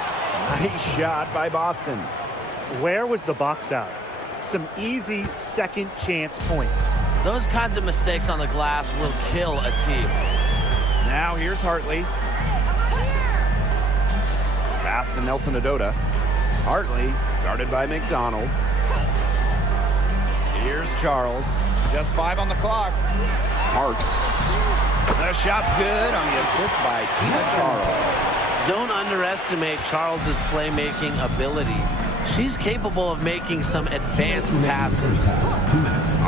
Nice shot by Boston. Where was the box out? Some easy second chance points. Those kinds of mistakes on the glass will kill a team. Now here's Hartley. Pass to Nelson Adota. Hartley Guarded by McDonald. Here's Charles. Just 5 on the clock. Parks. The shot's good on the assist by Tina Charles. Don't underestimate Charles's playmaking ability. She's capable of making some advanced passes.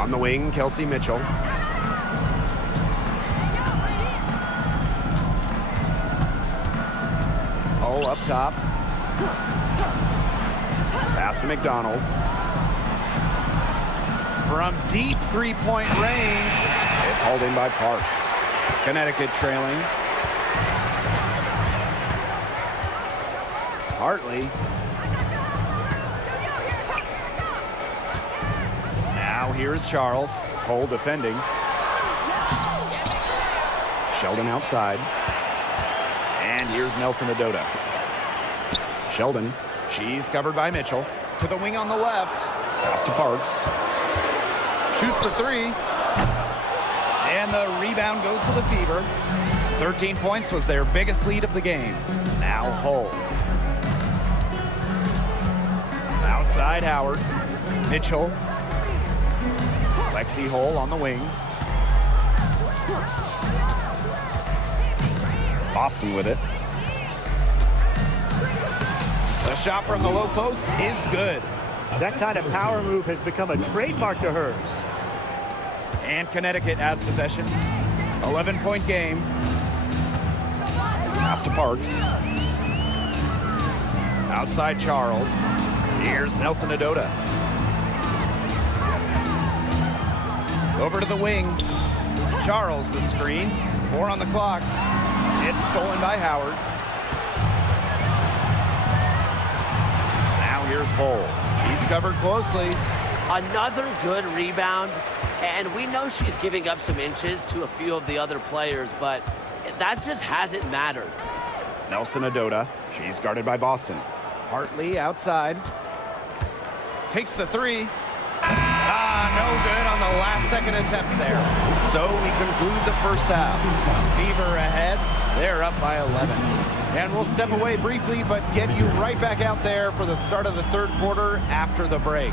On the wing, Kelsey Mitchell. Oh, up top. Pass to McDonald. From deep three-point range. It's holding by Parks. Connecticut trailing. Hartley. Now here's Charles. Cole defending. Sheldon outside. And here's Nelson Adota. Sheldon. She's covered by Mitchell. To the wing on the left. Pass to Parks. Shoots the three. And the rebound goes to the Fever. 13 points was their biggest lead of the game. Now Hull. Outside Howard. Mitchell. Lexi Hull on the wing. Boston with it. The shot from the low post is good. That kind of power move has become a trademark to hers. And Connecticut has possession. 11-point game. Pass to Parks. Outside Charles. Here's Nelson Adota. Over to the wing. Charles the screen. 4 on the clock. It's stolen by Howard. Now here's Hull. He's covered closely. Another good rebound. And we know she's giving up some inches to a few of the other players, but that just hasn't mattered. Nelson Adota. She's guarded by Boston. Hartley outside. Takes the three. No good on the last second attempt there. So we conclude the first half. Fever ahead. They're up by 11. And we'll step away briefly, but get you right back out there for the start of the third quarter after the break.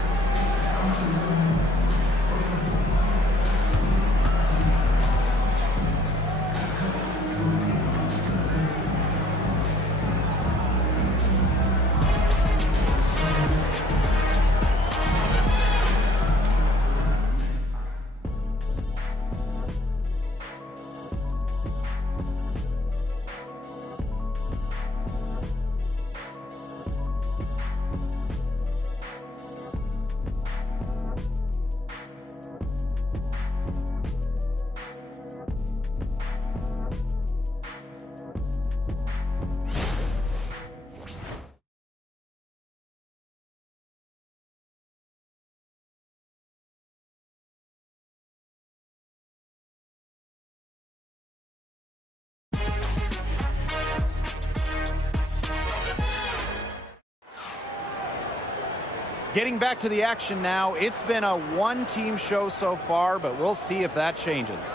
Getting back to the action now. It's been a one-team show so far, but we'll see if that changes.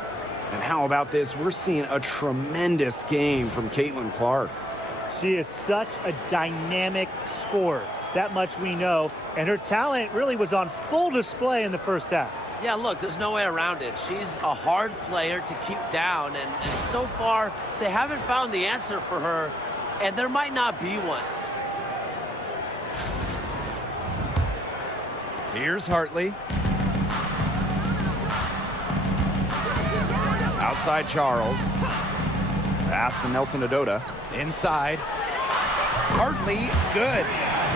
And how about this? We're seeing a tremendous game from Caitlin Clark. She is such a dynamic scorer. That much we know. And her talent really was on full display in the first half. Yeah, look, there's no way around it. She's a hard player to keep down, and so far, they haven't found the answer for her, and there might not be one. Here's Hartley. Outside Charles. Pass to Nelson Adota. Inside. Hartley, good.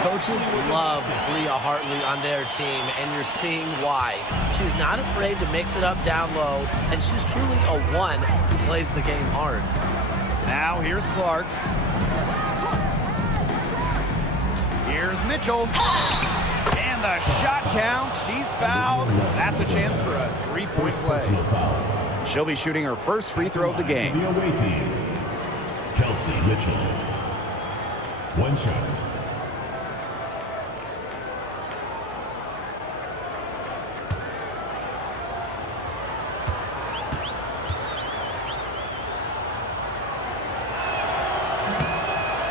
Coaches love Leah Hartley on their team, and you're seeing why. She's not afraid to mix it up down low, and she's truly a one who plays the game hard. Now here's Clark. Here's Mitchell. And the shot counts. She's fouled. That's a chance for a three-point play. She'll be shooting her first free throw of the game. The away team, Kelsey Mitchell. One shot.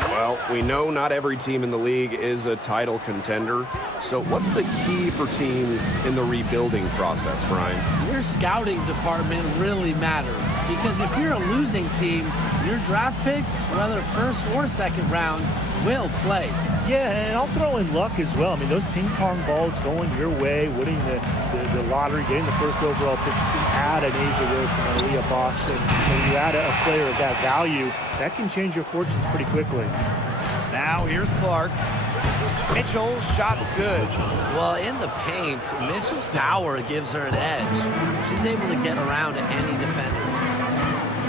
Well, we know not every team in the league is a title contender. So what's the key for teams in the rebuilding process, Brian? Your scouting department really matters, because if you're a losing team, your draft picks, whether first or second round, will play. Yeah, and I'll throw in luck as well. I mean, those ping pong balls going your way, winning the lottery, getting the first overall pick. You can add an Asia Wilson or Leah Boston. When you add a player of that value, that can change your fortunes pretty quickly. Now here's Clark. Mitchell, shot's good. Well, in the paint, Mitchell's power gives her an edge. She's able to get around any defenders.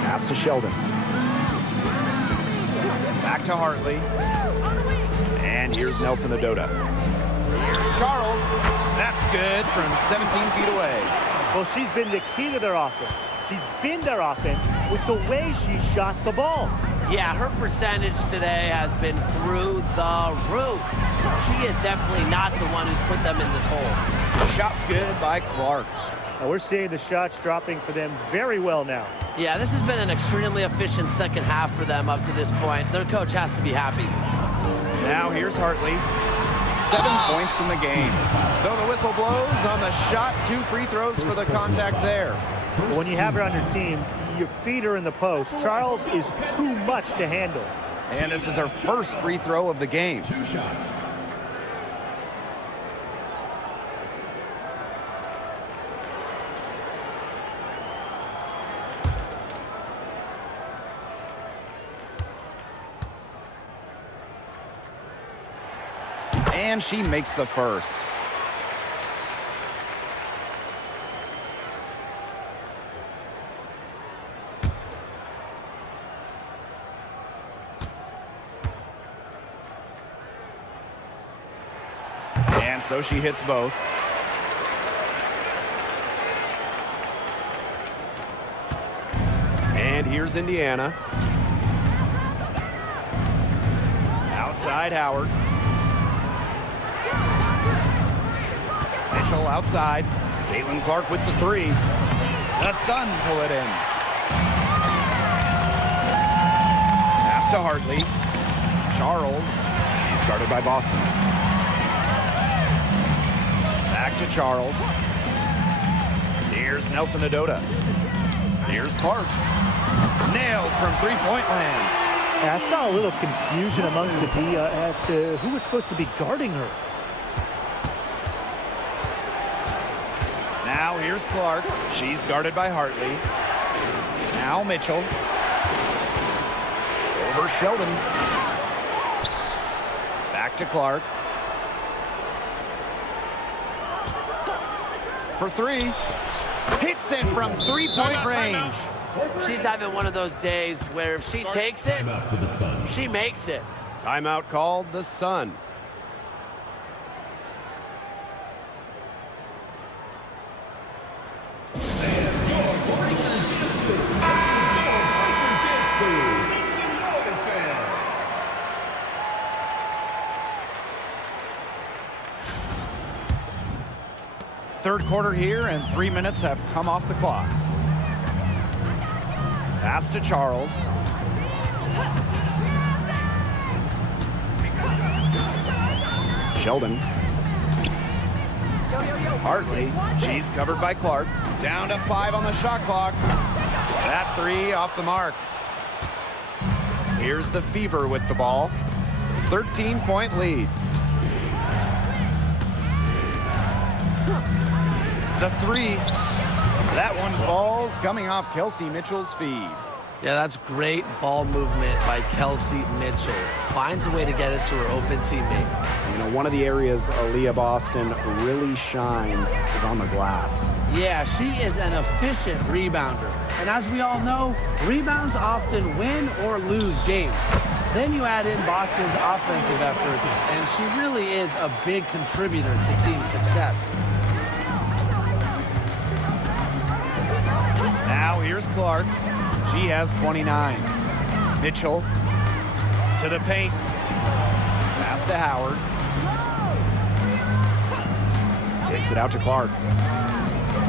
Pass to Sheldon. Back to Hartley. And here's Nelson Adota. Here's Charles. That's good from 17 feet away. Well, she's been the key to their offense. She's been their offense with the way she shot the ball. Yeah, her percentage today has been through the roof. She is definitely not the one who's put them in this hole. Shot's good by Clark. Now we're seeing the shots dropping for them very well now. Yeah, this has been an extremely efficient second half for them up to this point. Their coach has to be happy. Now here's Hartley. 7 points in the game. So the whistle blows on the shot. 2 free throws for the contact there. When you have her on your team, you feed her in the post. Charles is too much to handle. And this is her first free throw of the game. 2 shots. And she makes the first. And so she hits both. here's Indiana. Outside Howard. Mitchell outside. Caitlin Clark with the three. The Sun pull it in. Pass to Hartley. Charles. She's guarded by Boston. Back to Charles. Here's Nelson Adota. Here's Parks. Nailed from three-point land. I saw a little confusion amongst the D as to who was supposed to be guarding her. Now here's Clark. She's guarded by Hartley. Now Mitchell. Over Sheldon. Back to Clark. For three. Hits it from three-point range. She's having one of those days where if she takes it, Timeout for the Sun. she makes it. Timeout called the Sun. Third quarter here, and 3 minutes have come off the clock. Pass to Charles. Sheldon. Hartley. She's covered by Clark. Down to 5 on the shot clock. That three off the mark. Here's the Fever with the ball. 13-point lead. The three. That one falls, coming off Kelsey Mitchell's feed. Yeah, that's great ball movement by Kelsey Mitchell. Finds a way to get it to her open teammate. You know, one of the areas Aaliyah Boston really shines is on the glass. Yeah, she is an efficient rebounder. And as we all know, rebounds often win or lose games. Then you add in Boston's offensive efforts, and she really is a big contributor to team success. Now here's Clark. She has 29. Mitchell to the paint. Pass to Howard. Takes it out to Clark.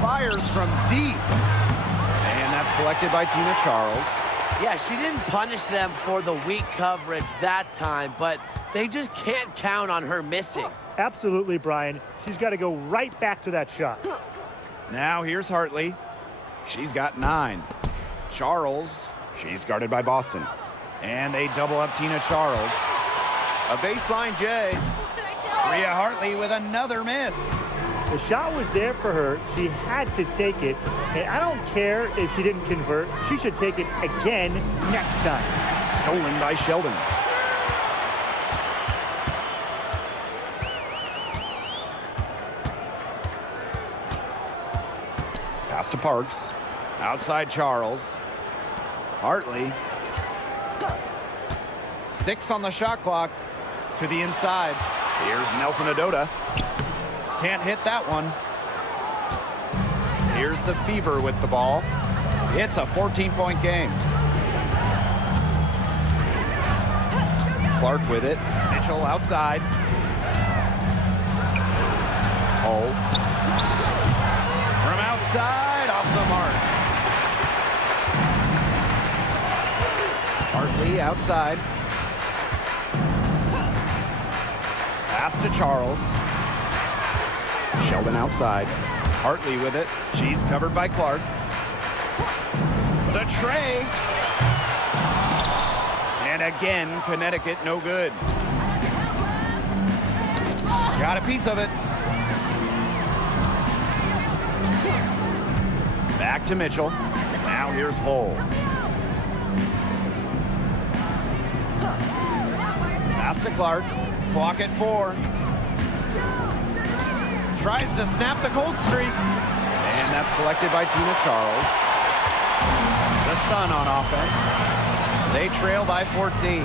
Fires from deep. And that's collected by Tina Charles. Yeah, she didn't punish them for the weak coverage that time, but they just can't count on her missing. Absolutely, Brian. She's got to go right back to that shot. Now here's Hartley. She's got 9. Charles. She's guarded by Boston. And they double up Tina Charles. A baseline J. Rhea Hartley with another miss. The shot was there for her. She had to take it. And I don't care if she didn't convert. She should take it again next time. Stolen by Sheldon. Pass to Parks. Outside Charles. Hartley. 6 on the shot clock. To the inside. Here's Nelson Adota. Can't hit that one. Here's the Fever with the ball. It's a 14-point game. Clark with it. Mitchell outside. Hole. From outside, off the mark. Hartley outside. Pass to Charles. Sheldon outside. Hartley with it. She's covered by Clark. The tray. And again, Connecticut no good. Got a piece of it. Back to Mitchell. Now here's Hull. Pass to Clark. Clock at 4. Tries to snap the cold streak. And that's collected by Tina Charles. The Sun on offense. They trail by 14.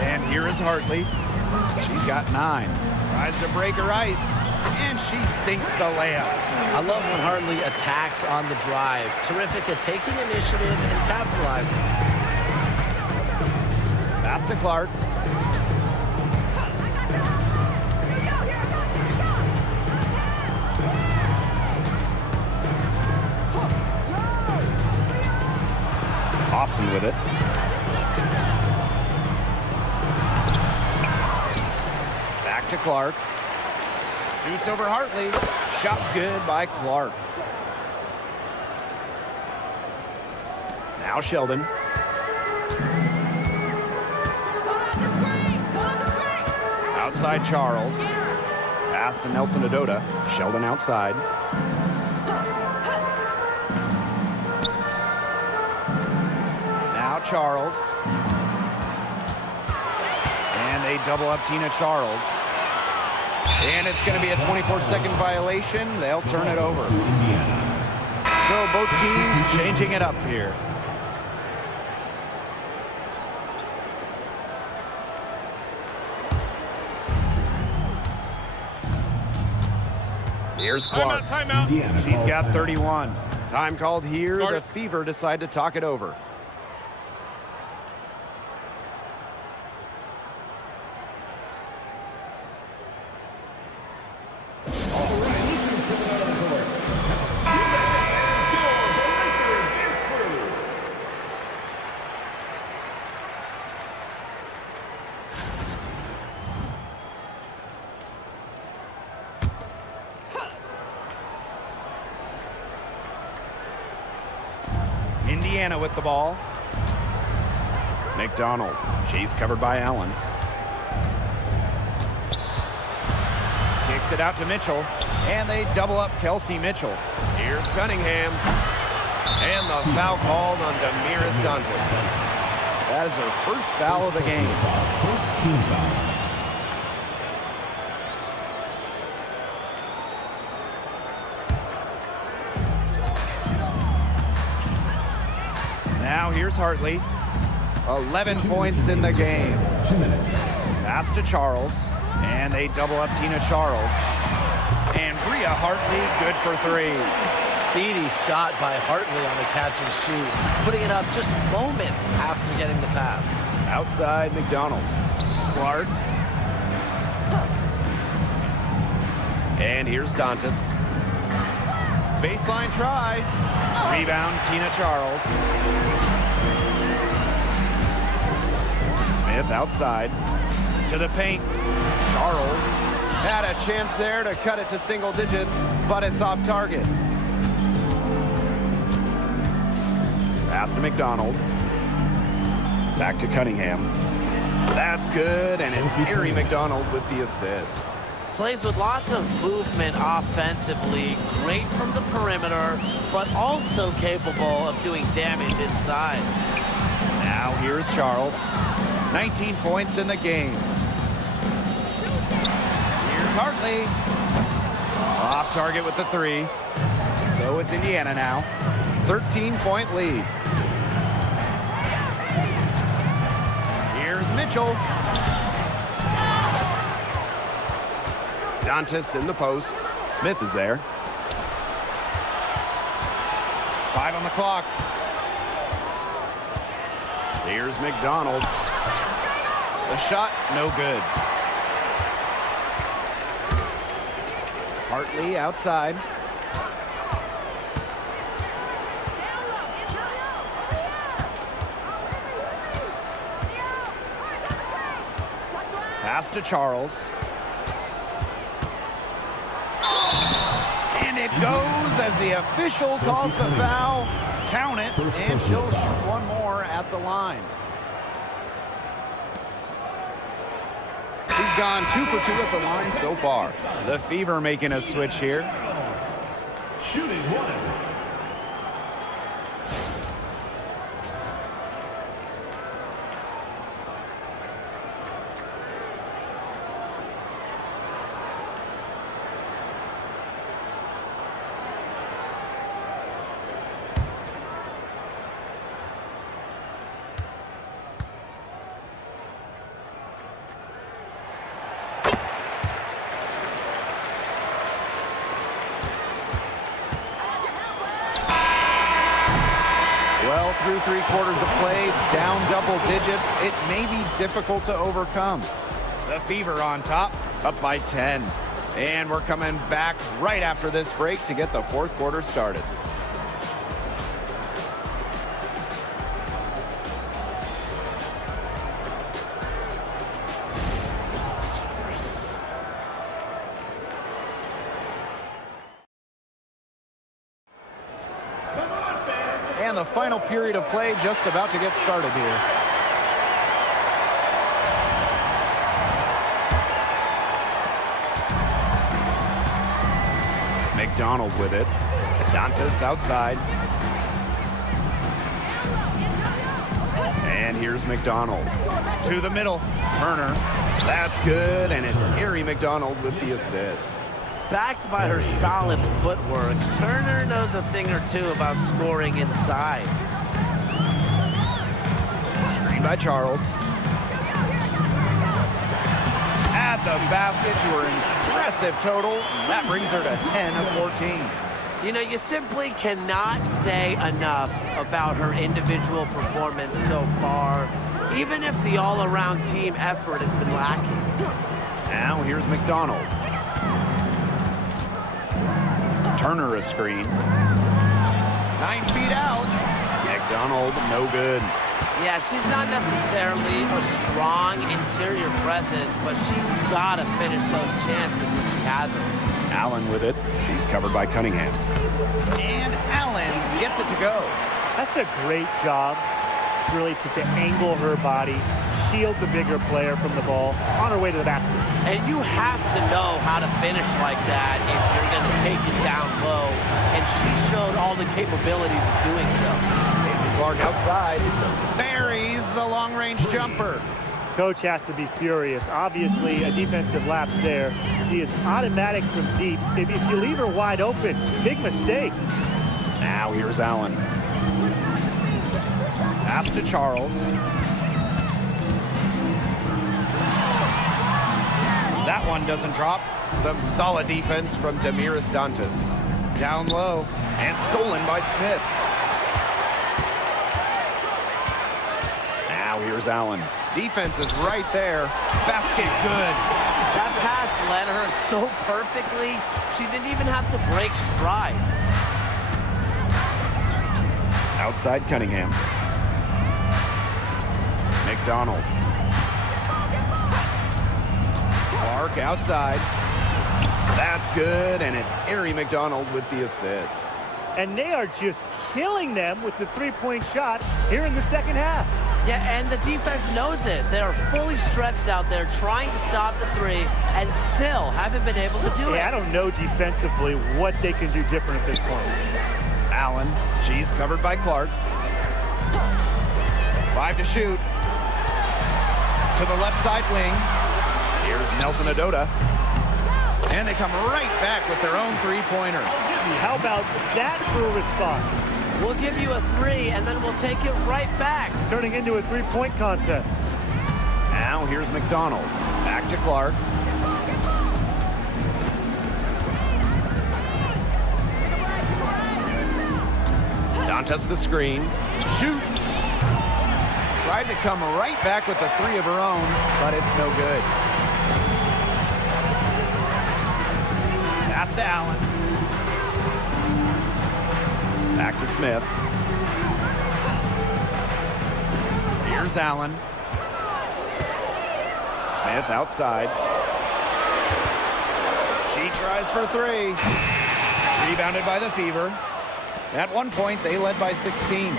And here is Hartley. She's got 9. Tries to break her ice, and she sinks the layup. I love when Hartley attacks on the drive. Terrific at taking initiative and capitalizing. Pass to Clark. Boston with it. Back to Clark. Deuce over Hartley. Shot's good by Clark. Now Sheldon. Outside Charles. Pass to Nelson Adota. Sheldon outside. Now Charles. And they double up Tina Charles. And it's going to be a 24-second violation. They'll turn it over. So both teams changing it up here. Here's Clark. Timeout. She's got 31. Time called here. The Fever decide to talk it over. Indiana with the ball. McDonald. She's covered by Allen. Kicks it out to Mitchell. And they double up Kelsey Mitchell. Here's Cunningham. And the foul called on Damiris Duncan. That is her first foul of the game. First team foul. Now here's Hartley. 11 points in the game. 2 minutes. Pass to Charles. And they double up Tina Charles. And Bria Hartley good for 3. Speedy shot by Hartley on the catch and shoot, putting it up just moments after getting the pass. Outside McDonald. Clark. And here's Dantas. Baseline try. Rebound Tina Charles. Smith outside. To the paint. Charles had a chance there to cut it to single digits, but it's off target. Pass to McDonald. Back to Cunningham. That's good, and it's Harry McDonald with the assist. Plays with lots of movement offensively, great from the perimeter, but also capable of doing damage inside. Now here's Charles. 19 points in the game. Here's Hartley. Off target with the 3. So it's Indiana now. 13-point lead. Here's Mitchell. Dantas in the post. Smith is there. 5 on the clock. Here's McDonald. The shot, no good. Hartley outside. Pass to Charles. And it goes as the official calls the foul. Count it, and she'll shoot one more at the line. She's gone 2 for 2 at the line so far. The Fever making a switch here. Shooting 1. 3 quarters of play, down double digits. It may be difficult to overcome. The Fever on top, up by 10. And we're coming back right after this break to get the 4th quarter started. And the final period of play just about to get started here. McDonald with it. Dantas outside. And here's McDonald. To the middle. Turner. That's good, and it's Erie McDonald with the assist. Backed by her solid footwork, Turner knows a thing or two about scoring inside. Screen by Charles. At the basket to her impressive total. That brings her to 10 of 14. You know, you simply cannot say enough about her individual performance so far, even if the all-around team effort has been lacking. Now here's McDonald. Turner a screen. 9 feet out. McDonald, no good. Yeah, she's not necessarily a strong interior presence, but she's got to finish those chances when she has them. Allen with it. She's covered by Cunningham. And Allen gets it to go. That's a great job, really, to angle her body, shield the bigger player from the ball on her way to the basket. And you have to know how to finish like that if you're going to take it down low. And she showed all the capabilities of doing so. Clark outside. Buries the long-range jumper. Coach has to be furious. Obviously, a defensive lapse there. She is automatic from deep. If you leave her wide open, big mistake. Now here's Allen. Pass to Charles. That one doesn't drop. Some solid defense from Damiris Dantas. Down low and stolen by Smith. Now here's Allen. Defense is right there. Basket good. That pass led her so perfectly, she didn't even have to break stride. Outside Cunningham. McDonald. Clark outside. That's good, and it's Erie McDonald with the assist. And they are just killing them with the three-point shot here in the second half. Yeah, and the defense knows it. They are fully stretched out there trying to stop the three and still haven't been able to do it. I don't know defensively what they can do different at this point. Allen, she's covered by Clark. 5 to shoot. To the left side wing. Here's Nelson Adota. And they come right back with their own three-pointer. How about that for a response? We'll give you a three, and then we'll take it right back. It's turning into a three-point contest. Now here's McDonald. Back to Clark. Dantas the screen. Shoots. Tried to come right back with a three of her own, but it's no good. Pass to Allen. Back to Smith. Here's Allen. Smith outside. She tries for three. Rebounded by the Fever. At one point, they led by 16.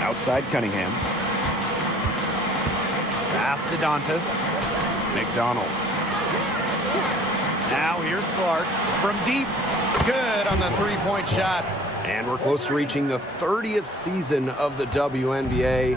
Outside Cunningham. Pass to Dantas. McDonald. Now here's Clark from deep. Good on the three-point shot. And we're close to reaching the 30th season of the WNBA.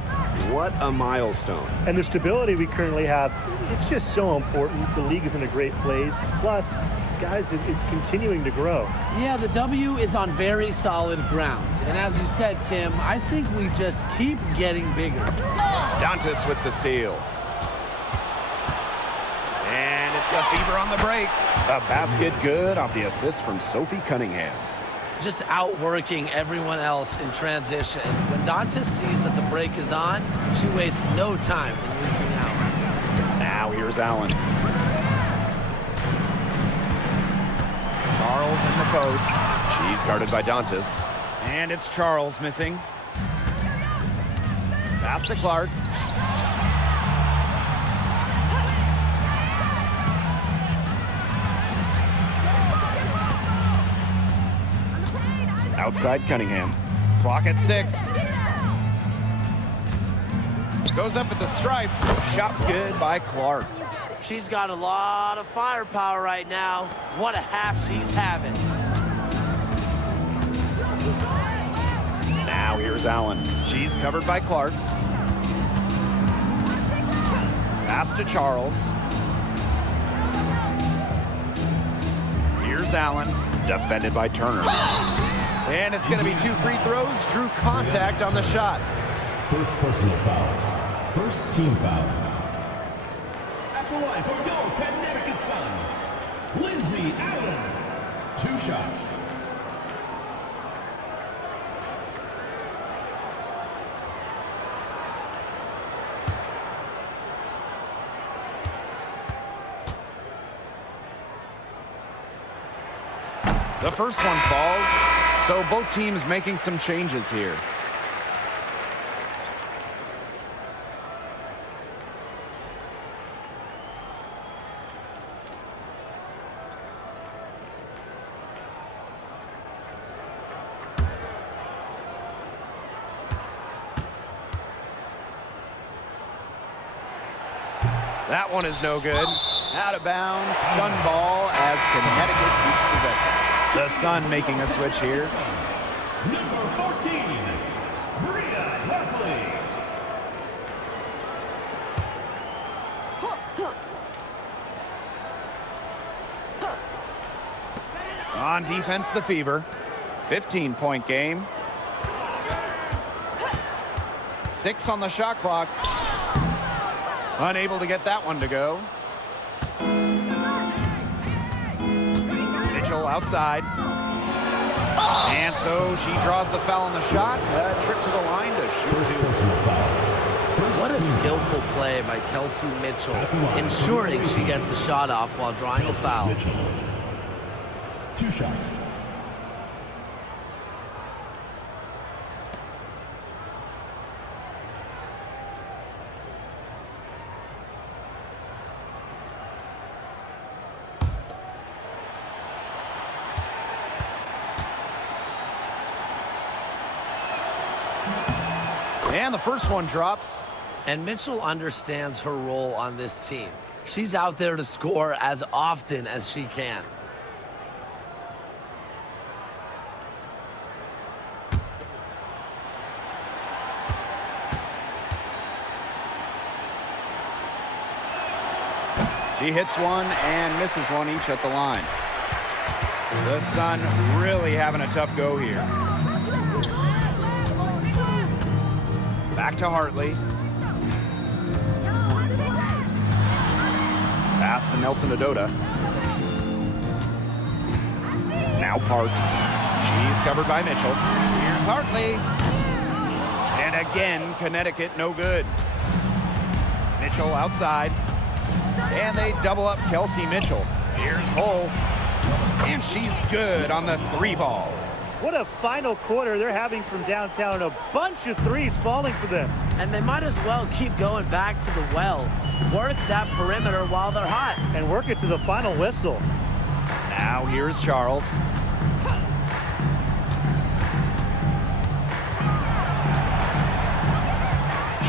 What a milestone. And the stability we currently have, it's just so important. The league is in a great place. Plus, guys, it's continuing to grow. Yeah, the W is on very solid ground. And as you said, Tim, I think we just keep getting bigger. Dantas with the steal. And it's the Fever on the break. A basket good off the assist from Sophie Cunningham. just outworking everyone else in transition. When Dantas sees that the break is on, she wastes no time in leaking out. Now here's Allen. Charles in the post. She's guarded by Dantas. And it's Charles missing. Pass to Clark. Outside Cunningham. Clock at 6. Goes up at the stripe. Shot's good by Clark. She's got a lot of firepower right now. What a half she's having. Now here's Allen. She's covered by Clark. Pass to Charles. Here's Allen. Defended by Turner. And it's going to be 2 free throws. Drew contact on the shot. First personal foul. First team foul. At the line for your Connecticut Sun, Lindsay Allen. 2 shots. The first one falls, so both teams making some changes here. That one is no good. Out of bounds, Sun ball as Connecticut keeps possession. The Sun making a switch here. Number 14, Bria Hartley. On defense, the Fever. 15-point game. 6 on the shot clock. Unable to get that one to go. Mitchell outside. And so she draws the foul on the shot. Trip to the line to shoot 2. What a skillful play by Kelsey Mitchell, ensuring she gets the shot off while drawing a foul. 2 shots. And the first one drops. And Mitchell understands her role on this team. She's out there to score as often as she can. She hits one and misses one each at the line. The Sun really having a tough go here. Back to Hartley. Pass to Nelson Adota. Now Parks. She's covered by Mitchell. Here's Hartley. And again, Connecticut no good. Mitchell outside. And they double up Kelsey Mitchell. Here's Hull. And she's good on the 3 ball. What a final quarter they're having from downtown. A bunch of threes falling for them. And they might as well keep going back to the well. Work that perimeter while they're hot. And work it to the final whistle. Now here's Charles.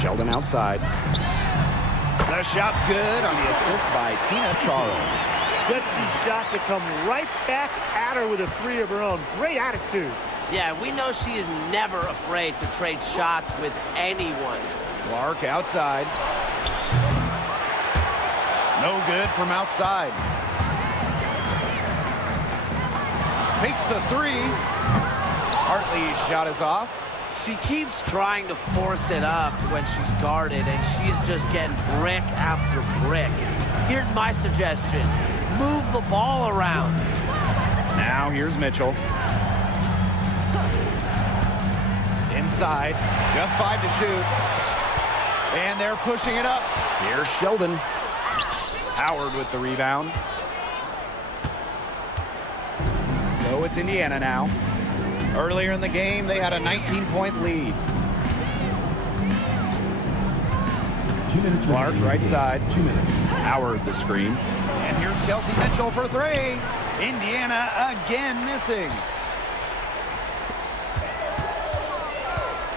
Sheldon outside. The shot's good on the assist by Tina Charles. Gutsy shot to come right back at her with a 3 of her own. Great attitude. Yeah, we know she is never afraid to trade shots with anyone. Clark outside. No good from outside. Takes the 3. Hartley's shot is off. She keeps trying to force it up when she's guarded, and she's just getting brick after brick. Here's my suggestion. Move the ball around. Now here's Mitchell. inside. Just 5 to shoot. And they're pushing it up. Here's Sheldon. Howard with the rebound. So it's Indiana now. Earlier in the game, they had a 19-point lead. 2 minutes. Clark, right side. 2 minutes. Howard the screen. And here's Kelsey Mitchell for 3. Indiana again missing.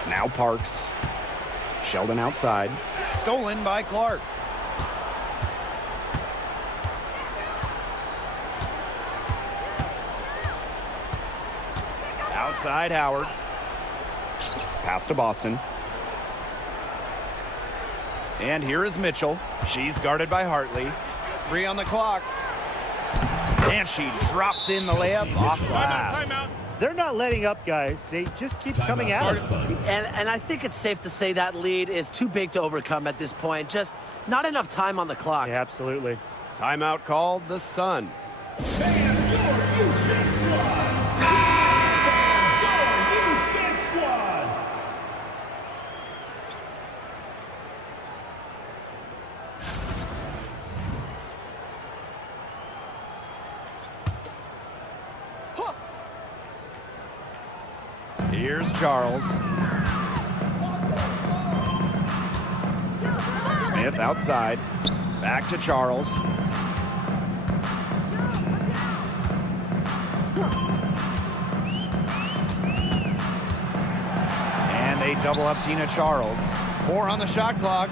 Now Parks. Sheldon outside. Stolen by Clark. Outside Howard. Pass to Boston. And here is Mitchell. She's guarded by Hartley. 3 on the clock. And she drops in the layup off glass. They're not letting up, guys. They just keep coming at us. And I think it's safe to say that lead is too big to overcome at this point. Just not enough time on the clock. Yeah, absolutely. Timeout called the Sun. Here's Charles. Smith outside. Back to Charles. And they double up Tina Charles. 4 on the shot clock.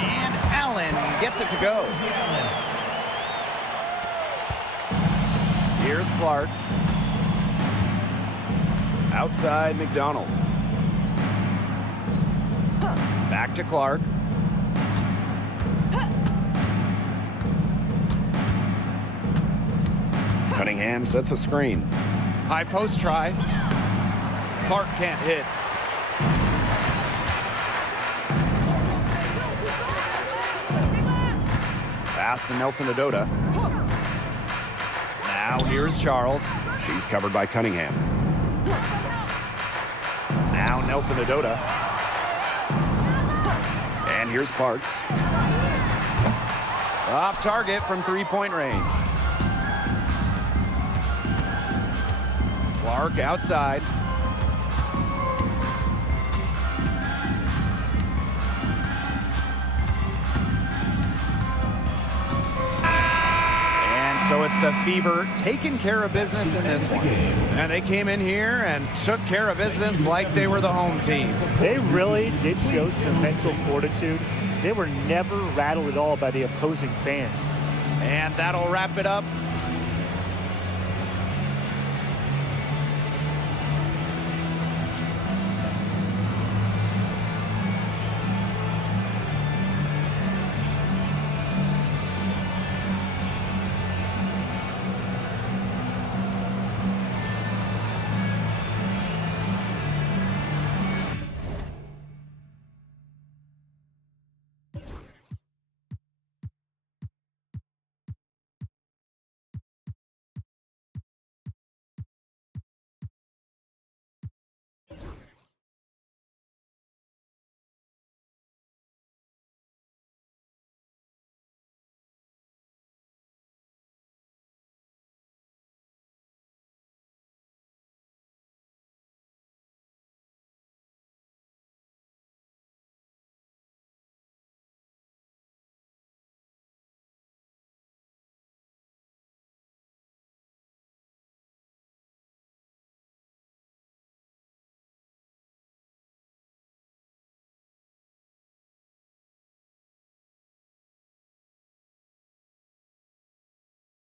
And Allen gets it to go. Here's Clark. Outside McDonald. Back to Clark. Cunningham sets a screen. High post try. Clark can't hit. Pass to Nelson Adota. Now here's Charles. She's covered by Cunningham. Now Nelson Adota. And here's Parks. Off target from 3-point range. Clark outside. And so it's the Fever taking care of business in this one. And they came in here and took care of business like they were the home team. They really did show some mental fortitude. They were never rattled at all by the opposing fans. And that'll wrap it up